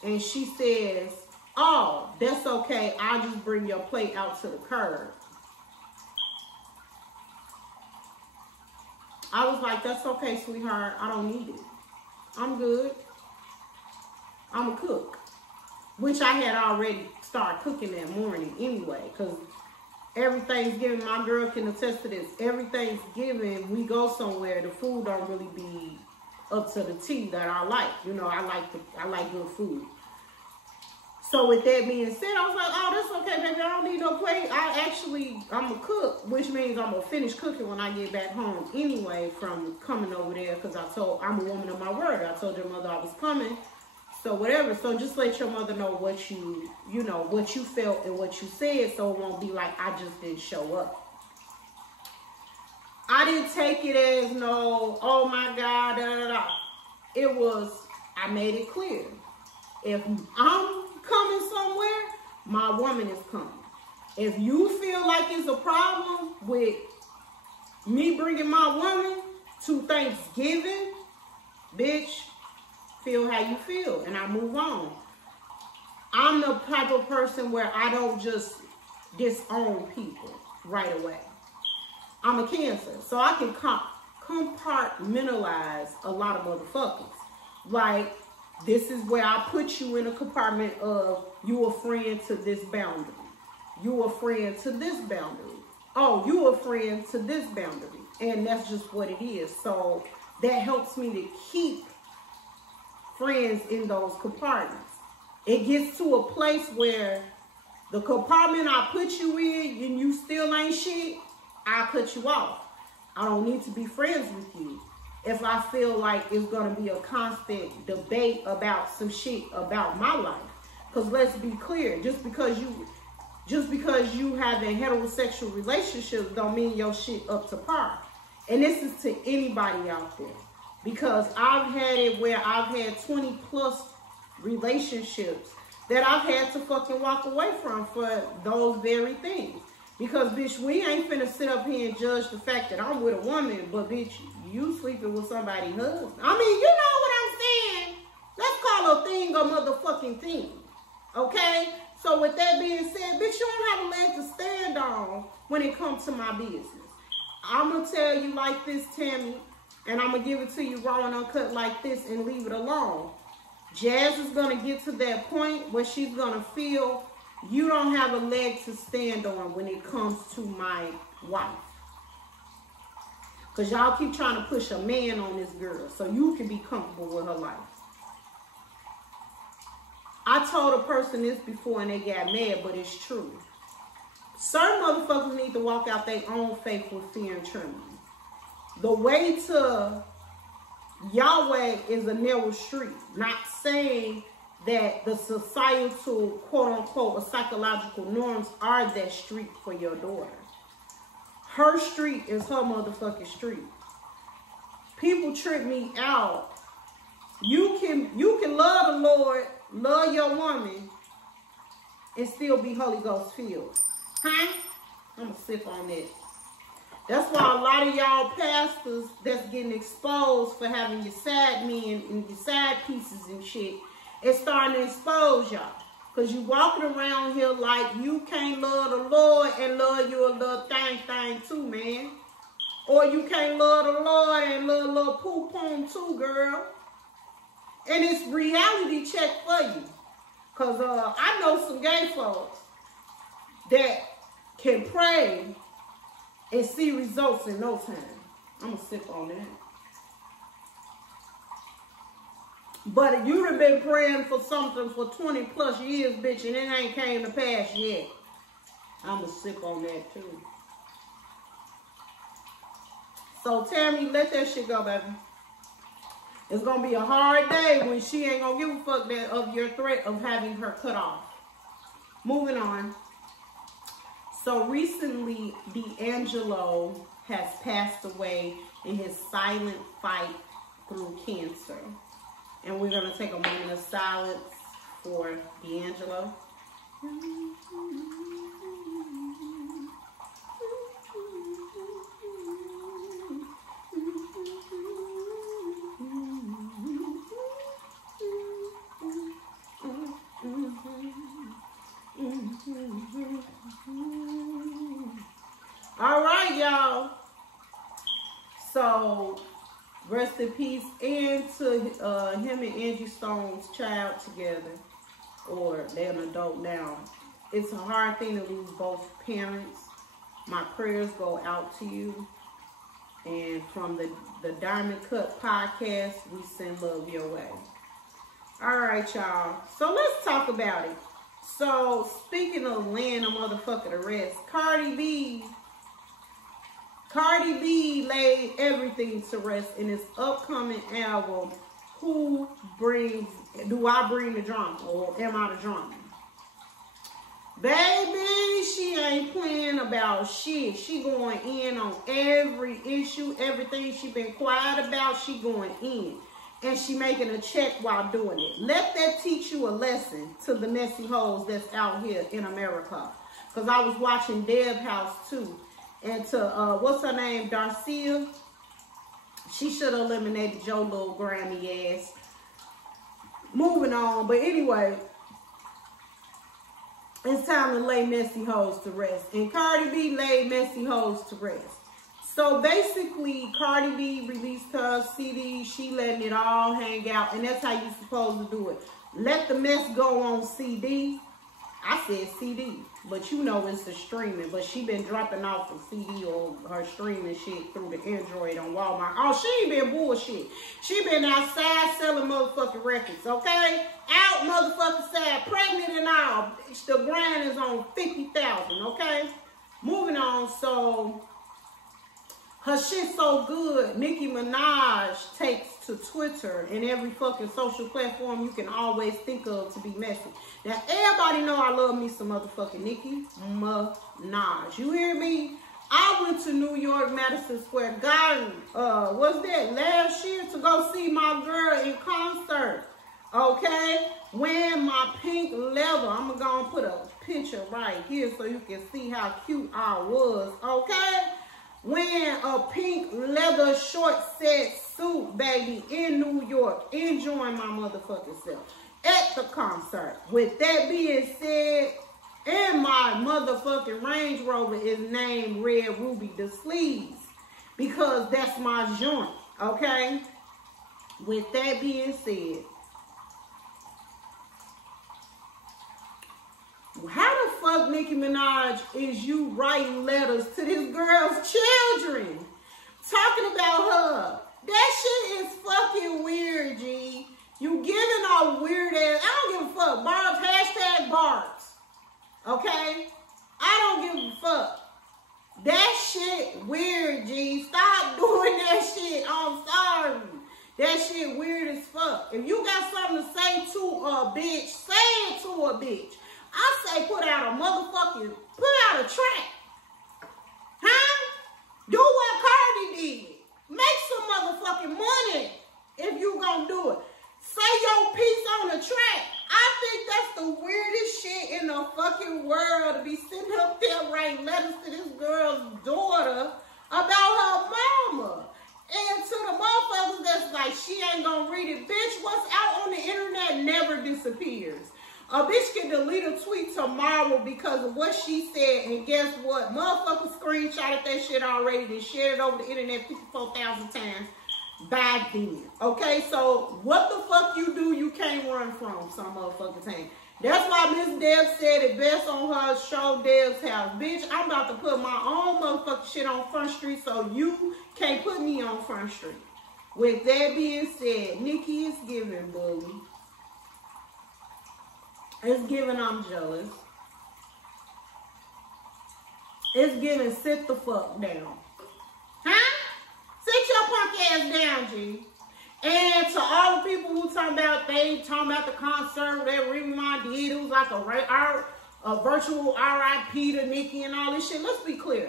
And she says, oh, that's okay. I'll just bring your plate out to the curb. I was like, that's okay, sweetheart. I don't need it. I'm good. I'm a cook. Which I had already started cooking that morning anyway. Because every Thanksgiving, my girl can attest to this. Every Thanksgiving, we go somewhere. The food don't really be up to the T that I like. You know, I like good food. So with that being said, I was like, oh, that's okay, baby. I don't need no plate. I'm a cook, which means I'm going to finish cooking when I get back home anyway from coming over there, because I'm a woman of my word. I told your mother I was coming. So whatever. So just let your mother know what what you felt and what you said, so it won't be like I just didn't show up. I didn't take it as no, oh my God, da da da. It was, I made it clear. If I'm coming somewhere, my woman is coming. If you feel like it's a problem with me bringing my woman to Thanksgiving, bitch, feel how you feel, and I move on. I'm the type of person where I don't just disown people right away. I'm a Cancer, so I can compartmentalize a lot of motherfuckers. Like, this is where I put you in a compartment of you a friend to this boundary. You a friend to this boundary. Oh, you a friend to this boundary. And that's just what it is. So that helps me to keep friends in those compartments. It gets to a place where the compartment I put you in and you still ain't shit, I cut you off. I don't need to be friends with you if I feel like it's going to be a constant debate about some shit about my life. Because let's be clear, just because you having heterosexual relationships don't mean your shit up to par. And this is to anybody out there. Because I've had it where I've had 20 plus relationships that I've had to fucking walk away from for those very things. Because, bitch, we ain't finna sit up here and judge the fact that I'm with a woman, but, bitch, you sleeping with somebody's husband. I mean, you know what I'm saying? Let's call a thing a motherfucking thing, okay? So, with that being said, bitch, you don't have a leg to stand on when it comes to my business. I'm gonna tell you like this, Tami, and I'm gonna give it to you raw and uncut like this and leave it alone. Jazz is gonna get to that point where she's gonna feel you don't have a leg to stand on when it comes to my wife. Because y'all keep trying to push a man on this girl so you can be comfortable with her life. I told a person this before and they got mad, but it's true. Certain motherfuckers need to walk out their own faith with fear and trembling. The way to Yahweh is a narrow street. Not saying that the societal, quote-unquote, or psychological norms are that street for your daughter. Her street is her motherfucking street. People trip me out. You can love the Lord, love your woman, and still be Holy Ghost filled. Huh? I'm gonna sip on that. That's why a lot of y'all pastors that's getting exposed for having your side men and your side pieces and shit, it's starting to expose y'all. Because you walking around here like you can't love the Lord and love your little thing too, man. Or you can't love the Lord and love a little poo-poom too, girl. And it's reality check for you. Because I know some gay folks that can pray and see results in no time. I'm going to sip on that. But you done been praying for something for 20 plus years, bitch, and it ain't came to pass yet. I'm going to sip on that too. So, Tami, let that shit go, baby. It's going to be a hard day when she ain't going to give a fuck that of your threat of having her cut off. Moving on. So, recently, D'Angelo has passed away in his silent fight through cancer. And we're going to take a moment of silence for D'Angelo. All right, y'all. So, rest in peace, and to him and Angie Stone's child together, or they're an adult now. It's a hard thing to lose both parents. My prayers go out to you. And from the Diamond Kutt podcast, we send love your way. All right, y'all. So let's talk about it. So, speaking of laying a motherfucker to rest, Cardi B laid everything to rest in his upcoming album, Do I Bring the Drama, or Am I the Drama? Baby, she ain't playing about shit. She going in on every issue, everything she been quiet about, she going in. And she making a check while doing it. Let that teach you a lesson to the messy hoes that's out here in America. Because I was watching Deb House too. And to, what's her name, Darcia? She should have eliminated your little Grammy ass. Moving on. But anyway, it's time to lay messy hoes to rest. And Cardi B laid messy hoes to rest. So basically, Cardi B released her CD. She letting it all hang out. And that's how you supposed to do it. Let the mess go on CD. I said CD. But you know it's the streaming. But she been dropping off a CD or her streaming shit through the Android on Walmart. Oh, she ain't been bullshit. She been outside selling motherfucking records, okay? Out motherfucking side, pregnant and all. The grind is on 50,000, okay? Moving on, so her shit so good, Nicki Minaj takes to Twitter and every fucking social platform you can always think of to be messy. Now, everybody know I love me some motherfucking Nicki Minaj. You hear me? I went to New York, Madison Square Garden, what's that, last year to go see my girl in concert, okay? Wearing my pink leather. I'm going to go and put a picture right here so you can see how cute I was, okay? Wearing a pink leather short set suit, baby, in New York. Enjoying my motherfucking self at the concert. With that being said, and my motherfucking Range Rover is named Red Ruby the Sleeves. Because that's my joint, okay? With that being said, how the fuck, Nicki Minaj, is you writing letters to this girl's children? Talking about her. That shit is fucking weird, G. You giving all weird ass, I don't give a fuck. Barbs, hashtag Barbs. Okay? I don't give a fuck. That shit weird, G. Stop doing that shit. I'm sorry. That shit weird as fuck. If you got something to say to a bitch, say it to a bitch. I say put out a track. Huh? Do what Cardi did. Make some motherfucking money if you gonna do it. Say your piece on the track. I think that's the weirdest shit in the fucking world, to be sitting up there writing letters to this girl's daughter about her mama. And to the motherfuckers that's like, she ain't gonna read it. Bitch, what's out on the internet never disappears. A bitch can delete a tweet tomorrow because of what she said, and guess what? Motherfuckers screenshotted that shit already and shared it over the internet 54,000 times back then. Okay, so what the fuck you do, you can't run from some motherfucking time. That's why Miss Deb said it best on her show, Deb's House. Bitch, I'm about to put my own motherfucking shit on Front Street, so you can't put me on Front Street. With that being said, Nicki is giving, bully. It's giving I'm jealous. It's giving sit the fuck down. Huh? Sit your punk ass down, G. And to all the people who talking about, they talking about the concert that Remy did, it was like a virtual RIP to Nicki and all this shit. Let's be clear.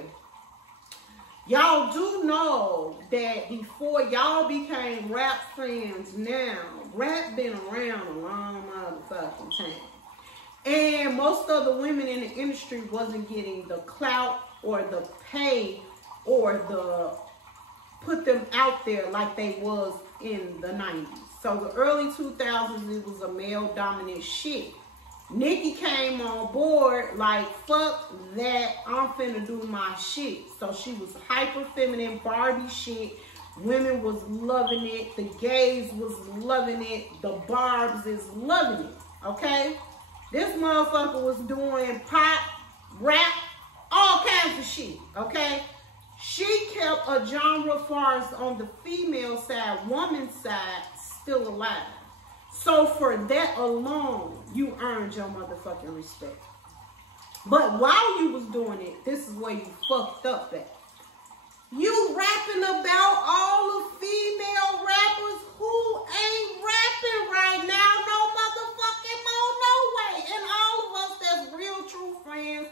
Y'all do know that before y'all became rap fans now, rap been around a long motherfucking time. And most of the women in the industry wasn't getting the clout or the pay or the put them out there like they was in the 90s. So the early 2000s, it was a male dominant shit. Nicki came on board like, fuck that, I'm finna do my shit. So she was hyper feminine Barbie shit. Women was loving it. The gays was loving it. The Barbs is loving it. Okay? This motherfucker was doing pop, rap, all kinds of shit, okay? She kept a genre far as on the female side, woman's side, still alive. So for that alone, you earned your motherfucking respect. But while you was doing it, this is where you fucked up at. You rapping about all the female rappers who ain't rapping right now, no motherfucking more, no way. And all of us that's real true friends,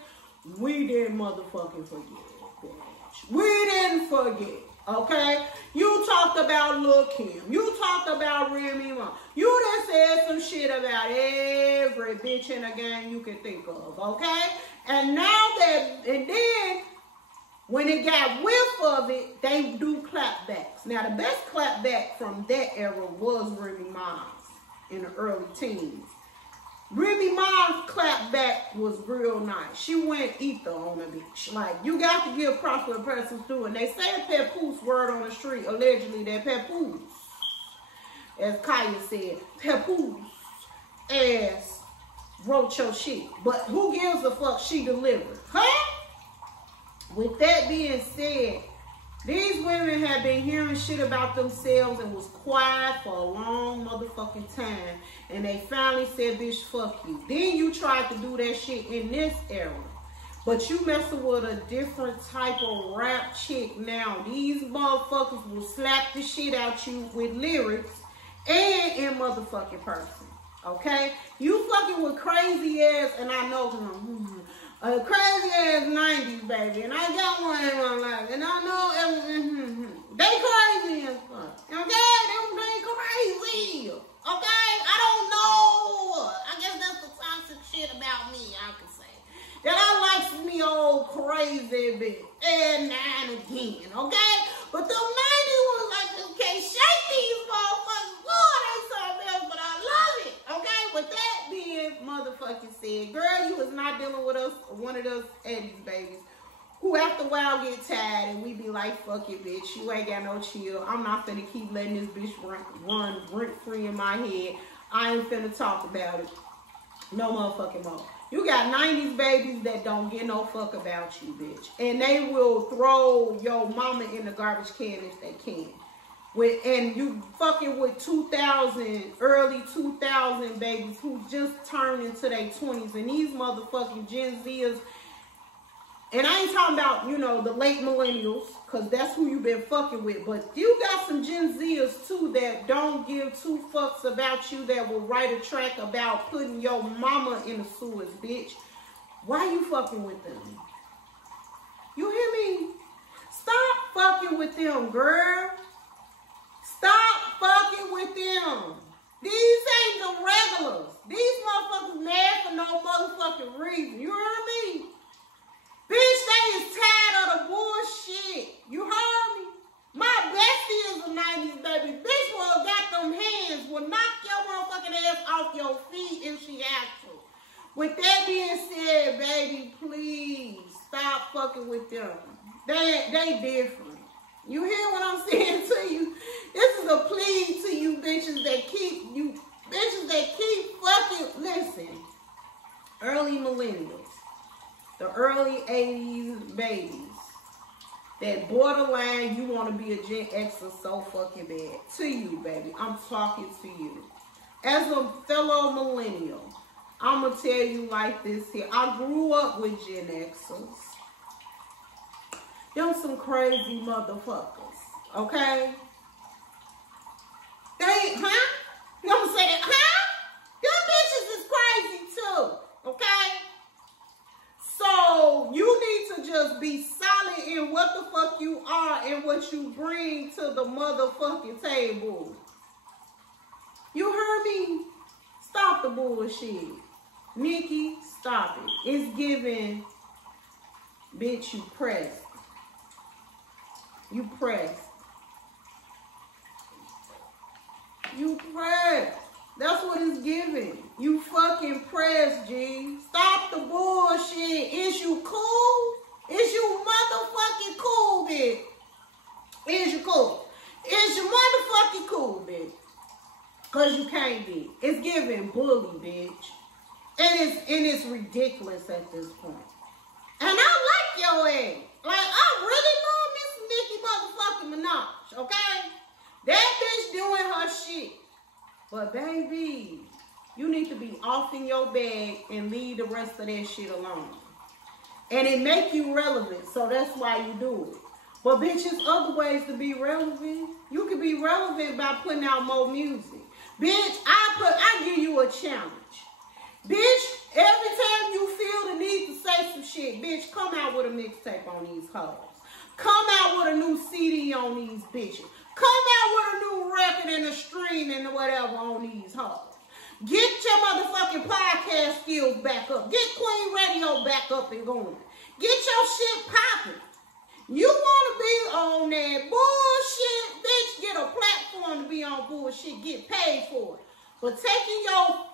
we didn't motherfucking forget, bitch. We didn't forget, okay? You talked about Lil' Kim. You talked about Remy Ma. You done said some shit about every bitch in the game you can think of, okay? And now that, and then, when it got whiff of it, they do clapbacks. Now, the best clapback from that era was Remy Ma's in the early teens. Remy Ma's clapback was real nice. She went ether on the bitch. Like, you got to give props to the person too. And they say Papoose, word on the street, allegedly that Papoose, as Kaya said, Papoose ass wrote your shit. But who gives a fuck, she delivered. Huh? With that being said, these women have been hearing shit about themselves and was quiet for a long motherfucking time. And they finally said, bitch, fuck you. Then you tried to do that shit in this era. But you messing with a different type of rap chick now. These motherfuckers will slap the shit out you with lyrics and in motherfucking person. Okay? You fucking with crazy ass, and I know him. A crazy ass 90s baby, and I got one in my life, and I know they crazy as fuck. Okay, they crazy. Okay, I don't know. I guess that's the toxic shit about me. I can say that I like me old crazy bitch and now and again. Okay, but the 90s was like, you can't shake these motherfuckers. Boy, they something else, but I love it. Okay, with that being motherfucking said, girl, you was not dealing with us, one of those 80s babies who after a while get tired and we be like, fuck it, bitch, you ain't got no chill. I'm not finna keep letting this bitch run rent-free in my head. I ain't finna talk about it no motherfucking more. You got 90s babies that don't get no fuck about you, bitch. And they will throw your mama in the garbage can if they can. And you fucking with 2000, early 2000 babies who just turned into their 20s. And these motherfucking Gen Zers, and I ain't talking about, you know, the late millennials, because that's who you been fucking with. But you got some Gen Zers, too, that don't give two fucks about you, that will write a track about putting your mama in the sewers, bitch. Why you fucking with them? You hear me? Stop fucking with them, girl. Stop fucking with them. These ain't the regulars. These motherfuckers mad for no motherfucking reason. You heard me? Bitch, they is tired of the bullshit. You heard me? My bestie is a 90s baby. Bitch will got them hands, will knock your motherfucking ass off your feet if she has to. With that being said, baby, please stop fucking with them. They different. You hear what I'm saying to you? This is a plea to you bitches that keep fucking, listen, early millennials, the early 80s babies, that borderline, you want to be a Gen Xer so fucking bad. To you, baby. I'm talking to you. As a fellow millennial, I'm going to tell you like this here. I grew up with Gen Xers. Them some crazy motherfuckers, okay? They, huh? You know what I'm saying? Huh? Them bitches is crazy too, okay? So, you need to just be solid in what the fuck you are and what you bring to the motherfucking table. You heard me? Stop the bullshit. Nikki, stop it. It's giving, bitch, you pressed. You pressed. You pressed. That's what it's giving. You fucking pressed, G. Stop the bullshit. Is you cool? Is you motherfucking cool, bitch? Is you cool? Is you motherfucking cool, bitch? Cause you can't be. It's giving bully, bitch. And it's ridiculous at this point. And I like your ass. Like, I really love Miss Nicki motherfucking Minaj, okay? That bitch doing her shit. But baby, you need to be off in your bag and leave the rest of that shit alone. And it make you relevant, so that's why you do it. But bitch, there's other ways to be relevant. You can be relevant by putting out more music. Bitch, I give you a challenge. Bitch, every time you feel the need to say some shit, bitch, come out with a mixtape on these hoes. Come out with a new CD on these bitches. Come out with a new record and a stream and whatever on these hoes. Get your motherfucking podcast skills back up. Get Queen Radio back up and going. Get your shit popping. You want to be on that bullshit, bitch, get a platform to be on bullshit, get paid for it. But taking your,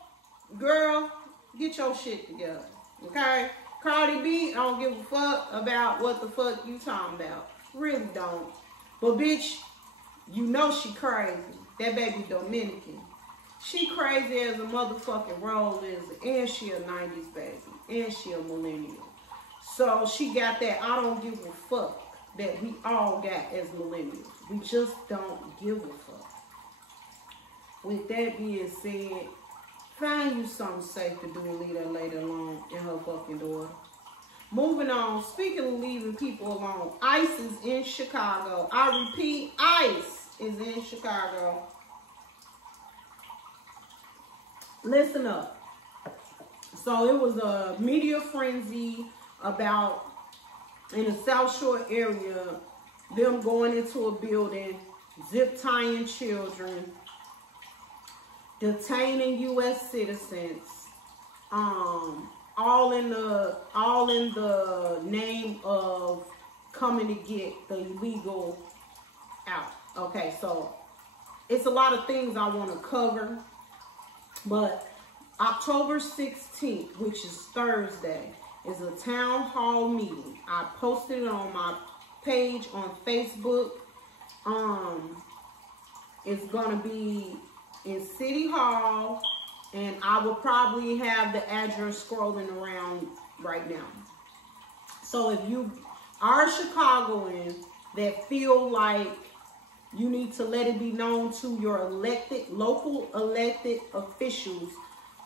girl, get your shit together, okay? Cardi B, I don't give a fuck about what the fuck you talking about. Really don't. But bitch, you know she crazy. That baby Dominican. She crazy as a motherfucking roll is, and she a 90s baby, and she a millennial. So she got that I don't give a fuck that we all got as millennials. We just don't give a fuck. With that being said, find you something safe to do and leave that lady alone and her fucking daughter. Moving on, speaking of leaving people alone, ICE is in Chicago. I repeat, ICE is in Chicago. Listen up. So it was a media frenzy about, in the South Shore area, them going into a building, zip tying children, detaining U.S. citizens, all in the name of coming to get the illegal out. Okay, so it's a lot of things I want to cover, but October 16th, which is Thursday, is a town hall meeting. I posted it on my page on Facebook. It's gonna be in City Hall, and I will probably have the address scrolling around right now. So if you are a Chicagoan that feel like you need to let it be known to your local elected officials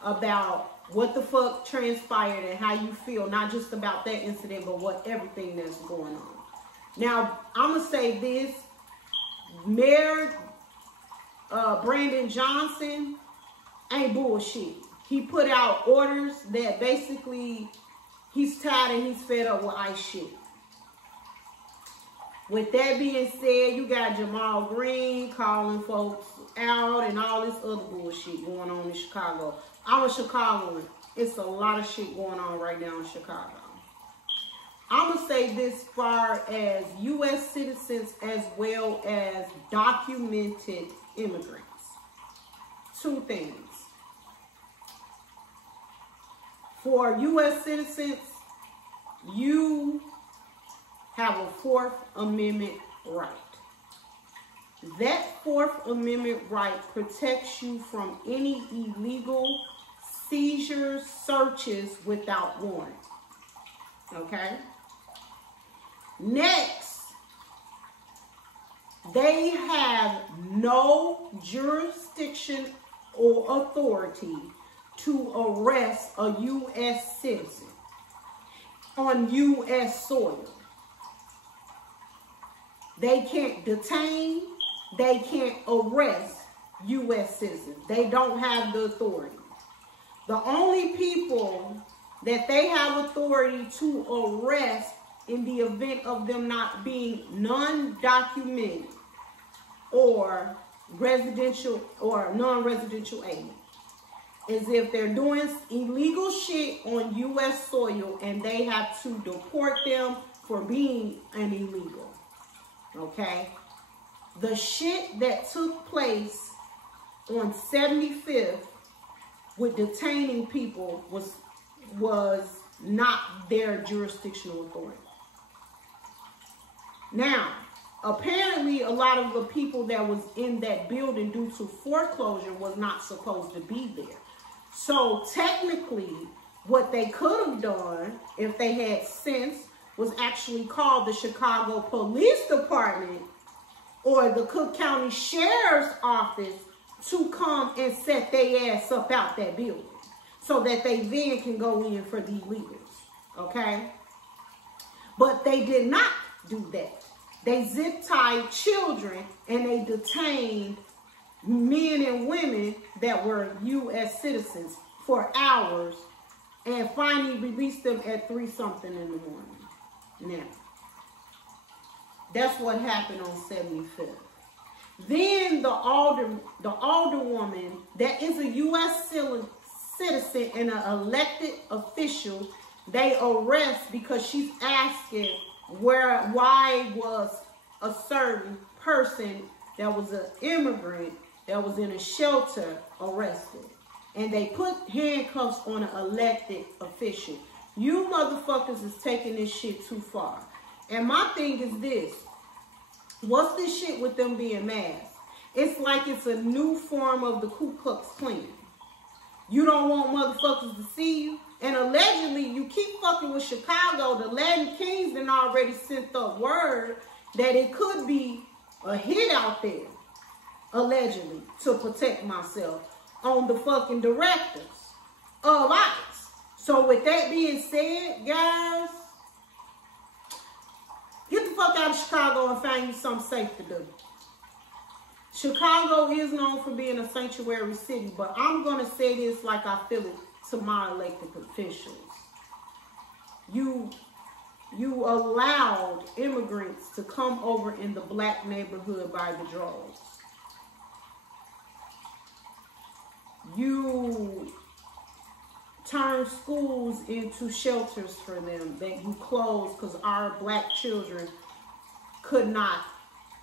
about what the fuck transpired and how you feel, not just about that incident, but everything that's going on. Now, I'm going to say this. Mayor Brandon Johnson ain't bullshit. He put out orders that basically he's tired and he's fed up with ICE shit. With that being said, you got Jamal Green calling folks out and all this other bullshit going on in Chicago. I'm a Chicagoan. It's a lot of shit going on right now in Chicago. I'm going to say this far as U.S. citizens as well as documented immigrants. Two things. For U.S. citizens, you have a Fourth Amendment right. That Fourth Amendment right protects you from any illegal seizures, searches without warrant. Okay? Next, they have no jurisdiction or authority to arrest a U.S. citizen on U.S. soil. They can't detain, they can't arrest U.S. citizens. They don't have the authority. The only people that they have authority to arrest in the event of them not being non-documented or residential or non-residential alien is if they're doing illegal shit on U.S. soil and they have to deport them for being an illegal. Okay? The shit that took place on 75th with detaining people was not their jurisdictional authority. Now, apparently a lot of the people that was in that building due to foreclosure was not supposed to be there. So technically, what they could have done if they had sense was actually call the Chicago Police Department or the Cook County Sheriff's Office to come and set their ass up out that building so that they then can go in for these leaders, okay? But they did not do that. They zip-tied children and they detained men and women that were U.S. citizens for hours and finally released them at 3-something in the morning. Now, that's what happened on 75th. Then the older woman that is a U.S. citizen and an elected official, they arrest because she's asking why was a certain person that was an immigrant that was in a shelter arrested. And they put handcuffs on an elected official. You motherfuckers is taking this shit too far. And my thing is this. What's this shit with them being masked? It's like it's a new form of the Ku Klux Klan. You don't want motherfuckers to see you. And allegedly, you keep fucking with Chicago. The Latin Kings then already sent up word that it could be a hit out there, allegedly, to protect myself on the fucking directors of ICE. So with that being said, guys, get the fuck out of Chicago and find you something safe to do. Chicago is known for being a sanctuary city, but I'm going to say this like I feel it to my elected officials. You allowed immigrants to come over in the black neighborhood by the droves. You turned schools into shelters for them that you closed because our black children could not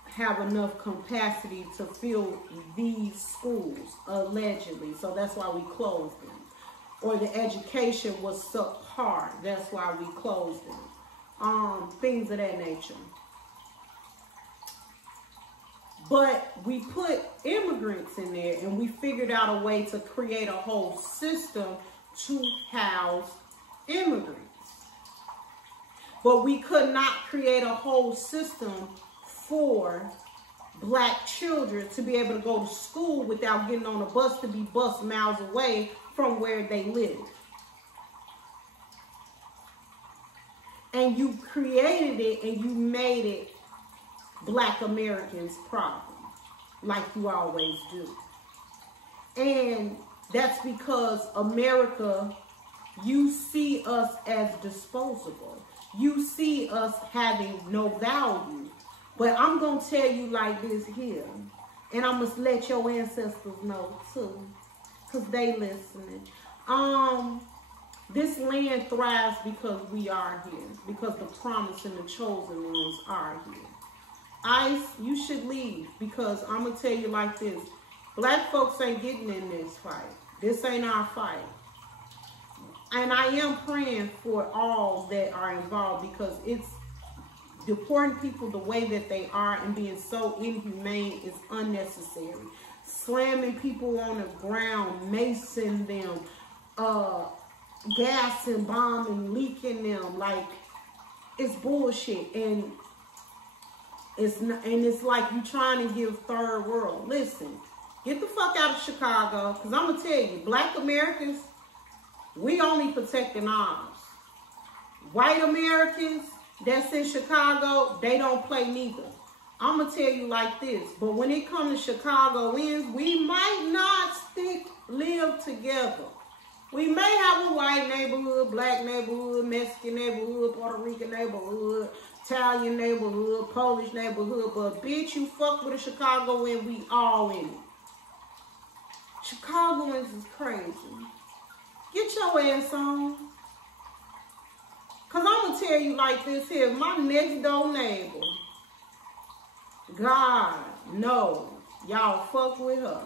have enough capacity to fill these schools, allegedly. So that's why we closed them. Or the education was subpar. That's why we closed them. Things of that nature. But we put immigrants in there and we figured out a way to create a whole system to house immigrants. But we could not create a whole system for black children to be able to go to school without getting on a bus to be bused miles away from where they live. And you created it and you made it black Americans' problem, like you always do. And that's because America, you see us as disposable. You see us having no value. But I'm going to tell you like this here. And I must let your ancestors know too. Because they listening. This land thrives because we are here. Because the promised and the chosen ones are here. ICE, you should leave. Because I'm going to tell you like this. Black folks ain't getting in this fight. This ain't our fight. And I am praying for all that are involved. Because it's deporting people the way that they are and being so inhumane is unnecessary. Slamming people on the ground, macing them, gassing, bombing, leaking them, like it's bullshit. And it's like you trying to give third world. Listen, get the fuck out of Chicago, because I'm gonna tell you, black Americans, we only protecting ours. White Americans that's in Chicago, they don't play neither. I'm going to tell you like this, but when it comes to Chicagoans, we might not live together. We may have a white neighborhood, black neighborhood, Mexican neighborhood, Puerto Rican neighborhood, Italian neighborhood, Polish neighborhood, but bitch, you fuck with a Chicagoan, we all in it. Chicagoans is crazy. Get your ass on. Because I'm going to tell you like this here. My next door neighbor, God knows y'all fuck with her.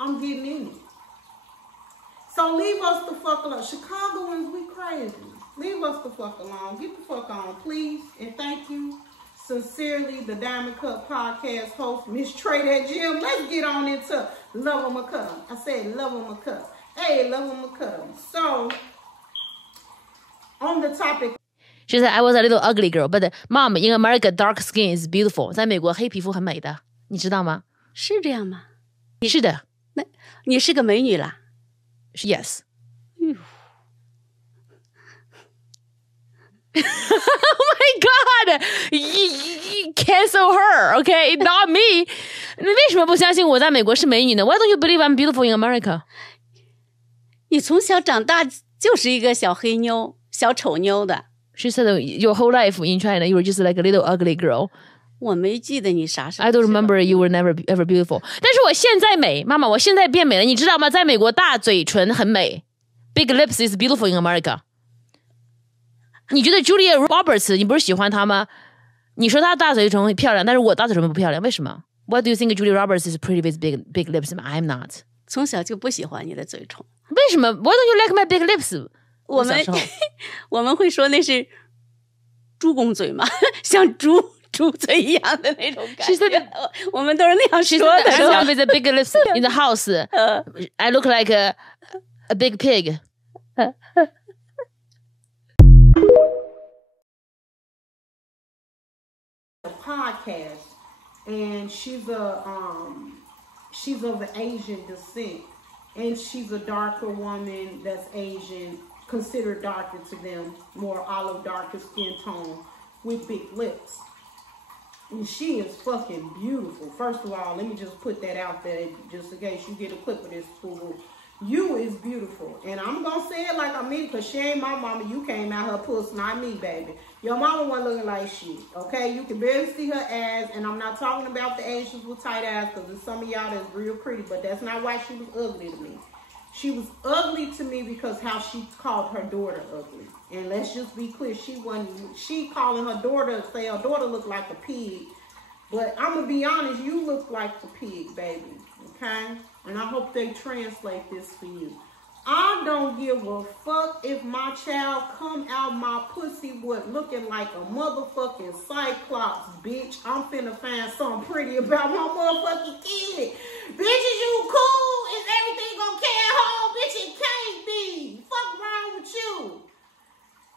I'm getting in it. So leave us the fuck alone. Chicagoans, we crazy. Leave us the fuck alone. Get the fuck on, please. And thank you. Sincerely, the Diamond Cup podcast host, Miss Trey that Jim. Let's get on into Love 'em or Cut 'em. I said love 'em or cut 'em. Hey, love 'em or cut 'em. So, on the topic. She said, I was a little ugly girl, but mom, in America, dark skin is beautiful. 在美国，黑皮肤很美的，你知道吗？是这样吗？是的，那你是个美女啦 Yes. Oh my God! You cancel her, okay? Not me. 你为什么不相信我在美国是美女呢 Why don't you believe I'm beautiful in America? 你从小长大就是一个小黑妞、小丑妞的。She said your whole life in China you were just like a little ugly girl. 我没记得你啥时候。 I don't remember you were never ever beautiful. 但是我现在美，妈妈，我现在变美了，你知道吗？在美国大嘴唇很美。Big lips is beautiful in America. 你觉得 Julia Roberts 你不是喜欢她吗？你说她大嘴唇漂亮，但是我大嘴唇不漂亮，为什么？ Why do you think Julia Roberts is pretty with big lips? I'm not. 从小就不喜欢你的嘴唇。为什么 ？Why don't you like my big lips? 我们会说那是猪公嘴嘛，像猪嘴一样的那种感觉。我们都是那样说的。I have with the big lips in the house. I look like a big pig. A podcast, and she's of Asian descent, and she's a darker woman that's Asian, considered darker to them, more olive darker skin tone with big lips. And she is fucking beautiful. First of all, let me just put that out there just in case you get a clip of this fool. You is beautiful. And I'm going to say it like I mean, because she ain't my mama. You came out her pussy, not me, baby. Your mama wasn't looking like shit, okay? You can barely see her ass. And I'm not talking about the Asians with tight ass, because there's some of y'all that's real pretty. But that's not why she was ugly to me. She was ugly to me because how she called her daughter ugly. And let's just be clear, she calling her daughter, say her daughter looked like a pig. But I'm going to be honest, you look like the pig, baby, okay? And I hope they translate this for you. I don't give a fuck if my child come out my pussy with looking like a motherfucking cyclops, bitch. I'm finna find something pretty about my motherfucking kid. Bitch, is you cool? Is everything okay at home? Bitch, it can't be. Fuck wrong with you?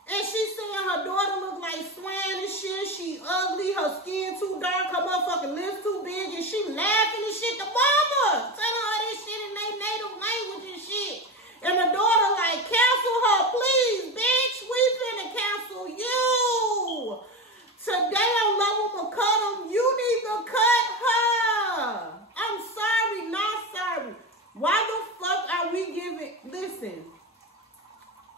And she saying her daughter look like Swan and shit. She ugly. Her skin too dark. Her motherfucking lips too big. And she laughing and shit. The mama telling her this shit in their native language and shit. And the daughter like, cancel her, please, bitch. We finna cancel you. Today on Love 'Em or Cut 'Em, you need to cut her. I'm sorry, not sorry. Why the fuck are we giving... Listen.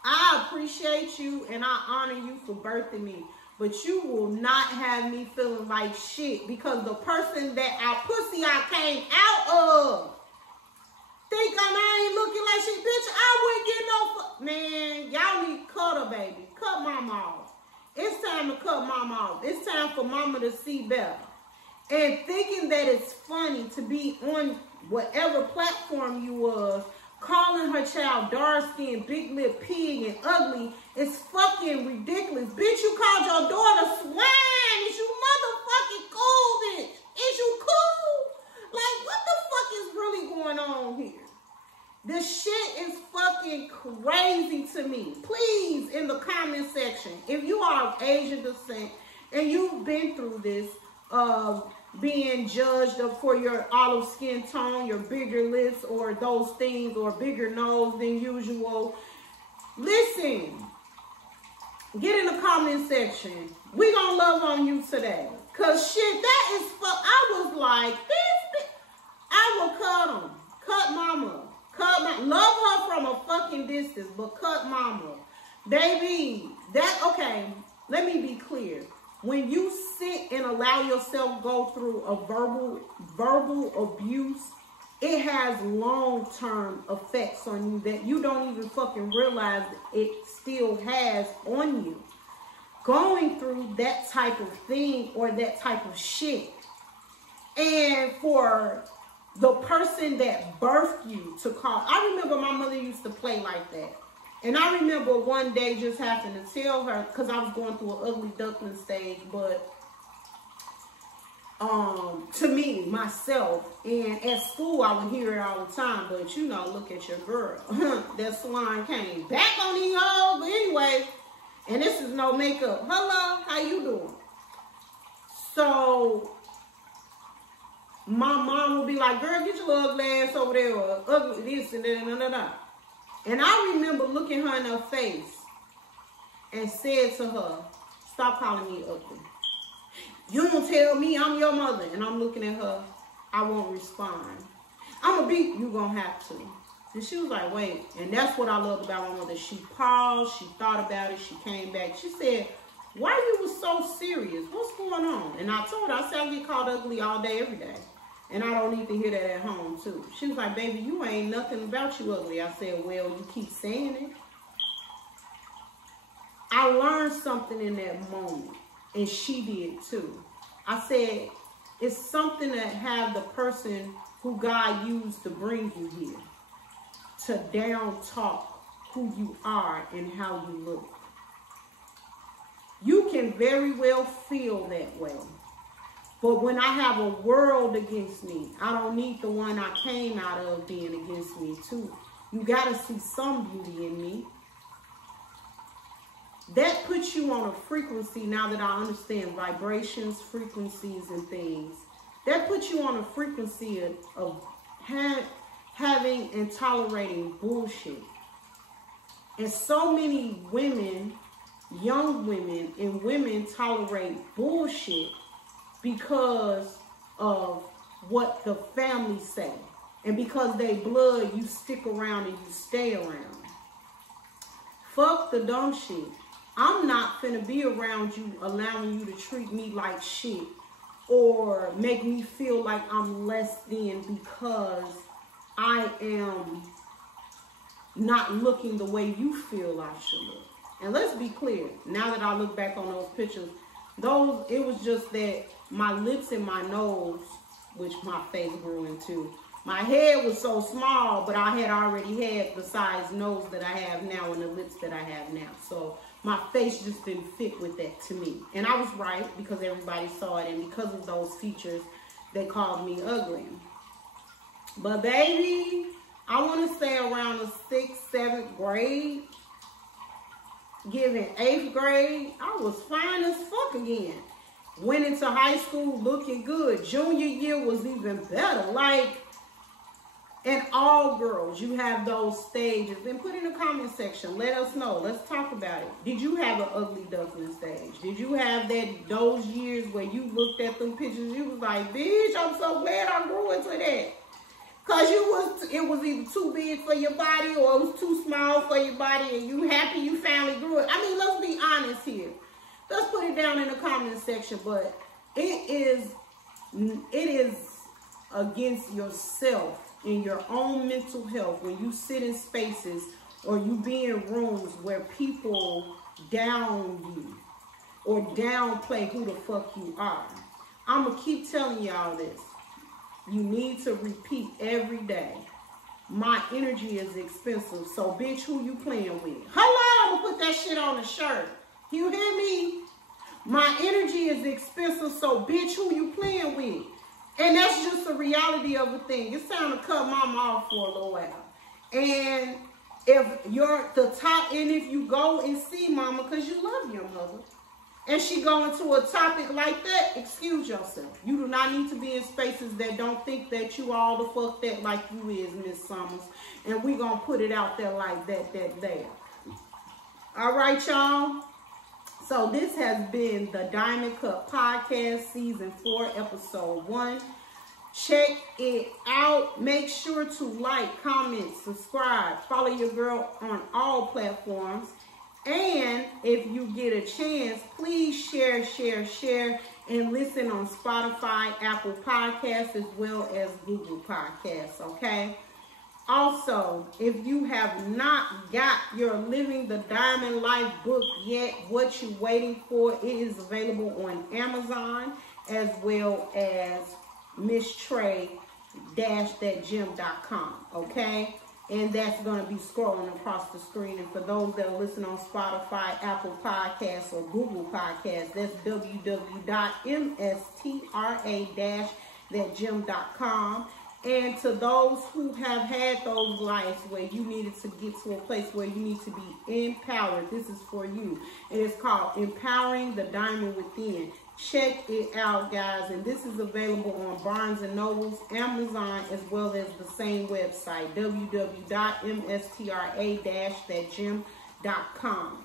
I appreciate you and I honor you for birthing me. But you will not have me feeling like shit because the person that pussy I came out of think I ain't looking like shit. Bitch, I wouldn't get no... Man, y'all need to cut her, baby. Cut mama off. It's time to cut mama off. It's time for mama to see better. And thinking that it's funny to be on whatever platform you was, calling her child dark-skinned, big-lip pig and ugly is fucking ridiculous. Bitch, you called your daughter swine. Is you motherfucking cool, bitch? Is you cool? Like, what the fuck is really going on here? This shit is fucking crazy to me. Please, in the comment section, if you are of Asian descent and you've been through this, being judged for your olive skin tone, your bigger lips, or those things, or bigger nose than usual, listen, get in the comment section. We gonna love on you today. Cause shit, that is I was like, this, I will cut them. Cut mama. Cut mama. Love her from a fucking distance, but cut mama. Baby, okay, let me be clear. When you sit and allow yourself go through a verbal abuse, it has long-term effects on you that you don't even fucking realize it still has on you. Going through that type of thing or that type of shit. And for the person that birthed you to call. I remember my mother used to play like that. And I remember one day just having to tell her, because I was going through an ugly duckling stage, but to me, myself, and at school I would hear it all the time, but you know, look at your girl. That swine came back on these hoes, but anyway, and this is no makeup. Hello, how you doing? So, my mom would be like, girl, get your ugly ass over there, or ugly this and that, And I remember looking her in her face and said to her, stop calling me ugly. You don't tell me I'm your mother. And I'm looking at her, I won't respond. I'm going to beat you, going to have to. And she was like, wait. And that's what I loved about my mother. She paused, she thought about it, she came back. She said, why you was so serious? What's going on? And I told her, I said, I get called ugly all day, every day. And I don't need to hear that at home, too. She was like, baby, you ain't nothing about you ugly. I said, well, you keep saying it. I learned something in that moment, and she did, too. I said, it's something to have the person who God used to bring you here to down talk who you are and how you look. You can very well feel that way. But when I have a world against me, I don't need the one I came out of being against me too. You got to see some beauty in me. That puts you on a frequency, now that I understand vibrations, frequencies, and things. That puts you on a frequency of having and tolerating bullshit. And so many women, young women, and women tolerate bullshit because of what the family say. And because they blood, you stick around and you stay around. Fuck the dumb shit. I'm not finna be around you allowing you to treat me like shit or make me feel like I'm less than because I am not looking the way you feel I should look. And let's be clear, now that I look back on those pictures, it was just that my lips and my nose, which my face grew into, my head was so small, but I had already had the size nose that I have now and the lips that I have now. So my face just didn't fit with that to me. And I was right because everybody saw it. And because of those features, they called me ugly. But baby, I want to say around the 6th, 7th grade, giving 8th grade, I was fine as fuck again. Went into high school looking good. Junior year was even better. Like, and all girls, you have those stages. And put in the comment section. Let us know. Let's talk about it. Did you have an ugly duckling stage? Did you have those years where you looked at them pictures, you was like, bitch, I'm so glad I grew into that. Because it was either too big for your body or it was too small for your body and you happy you finally grew it. I mean, let's be honest here. Let's put it down in the comment section. But it is against yourself in your own mental health when you sit in spaces or you be in rooms where people down you or downplay who the fuck you are. I'm going to keep telling y'all this. You need to repeat every day. My energy is expensive, so bitch, who you playing with? Hello, I'm going to put that shit on the shirt. You hear me? My energy is expensive, so bitch, who you playing with? And that's just the reality of the thing. It's time to cut mama off for a little while. And if you're the top, and if you go and see mama because you love your mother, and she go into a topic like that, excuse yourself. You do not need to be in spaces that don't think that you all the fuck that like you is, Miss Summers. And we gonna put it out there like that there. All right, y'all. So this has been the Diamond Kutt Podcast, Season 4, Episode 1. Check it out. Make sure to like, comment, subscribe. Follow your girl on all platforms. And if you get a chance, please share, and listen on Spotify, Apple Podcasts, as well as Google Podcasts, okay? Also, if you have not got your Living the Diamond Life book yet, what you waiting for? It is available on Amazon as well as misstrey-thatgym.com, okay? And that's going to be scrolling across the screen. And for those that are listening on Spotify, Apple Podcasts, or Google Podcasts, that's www.mistra-thatgym.com. And to those who have had those lives where you needed to get to a place where you need to be empowered, this is for you. It is called Empowering the Diamond Within. Check it out, guys. And this is available on Barnes & Noble's, Amazon, as well as the same website, www.mstra-thatgym.com.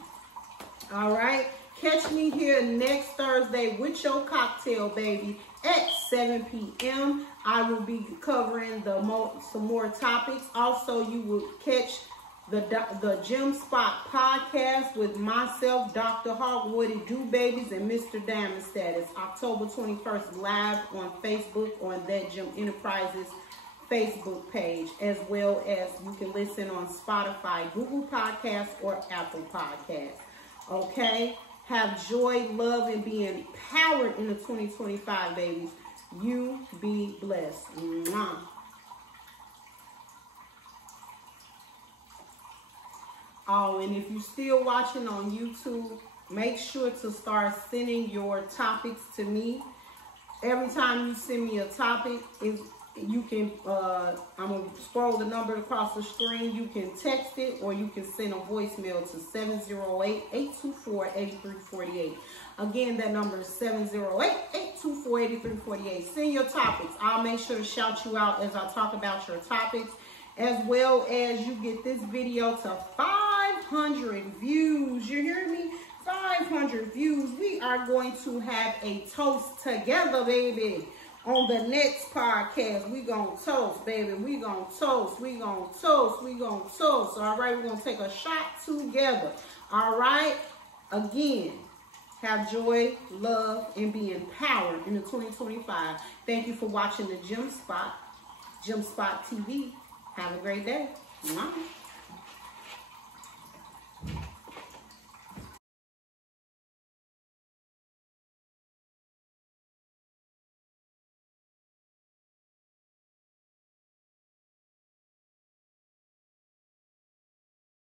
All right. Catch me here next Thursday with your cocktail, baby, at 7 p.m. I will be covering some more topics. Also, you will catch the Gym Spot podcast with myself, Dr. Hawk, What It Do Babies, and Mr. Diamond Status, October 21st, live on Facebook on That Gym Enterprises Facebook page, as well as you can listen on Spotify, Google Podcasts, or Apple Podcasts. Okay? Have joy, love, and be empowered in the 2025, babies. You be blessed. Mwah. Oh, and if you're still watching on YouTube, make sure to start sending your topics to me. Every time you send me a topic, you can, I'm going to scroll the number across the screen. You can text it or you can send a voicemail to 708-824-8348. Again, that number is 708-824-8348. Send your topics. I'll make sure to shout you out as I talk about your topics, as well as you get this video to 500 views. You hear me? 500 views. We are going to have a toast together, baby. On the next podcast, we gonna toast, baby. We gonna toast. We gonna toast. We gonna toast. All right, we're gonna take a shot together. All right. Again, have joy, love, and be empowered in the 2025. Thank you for watching the Gym Spot TV. Have a great day. Mwah.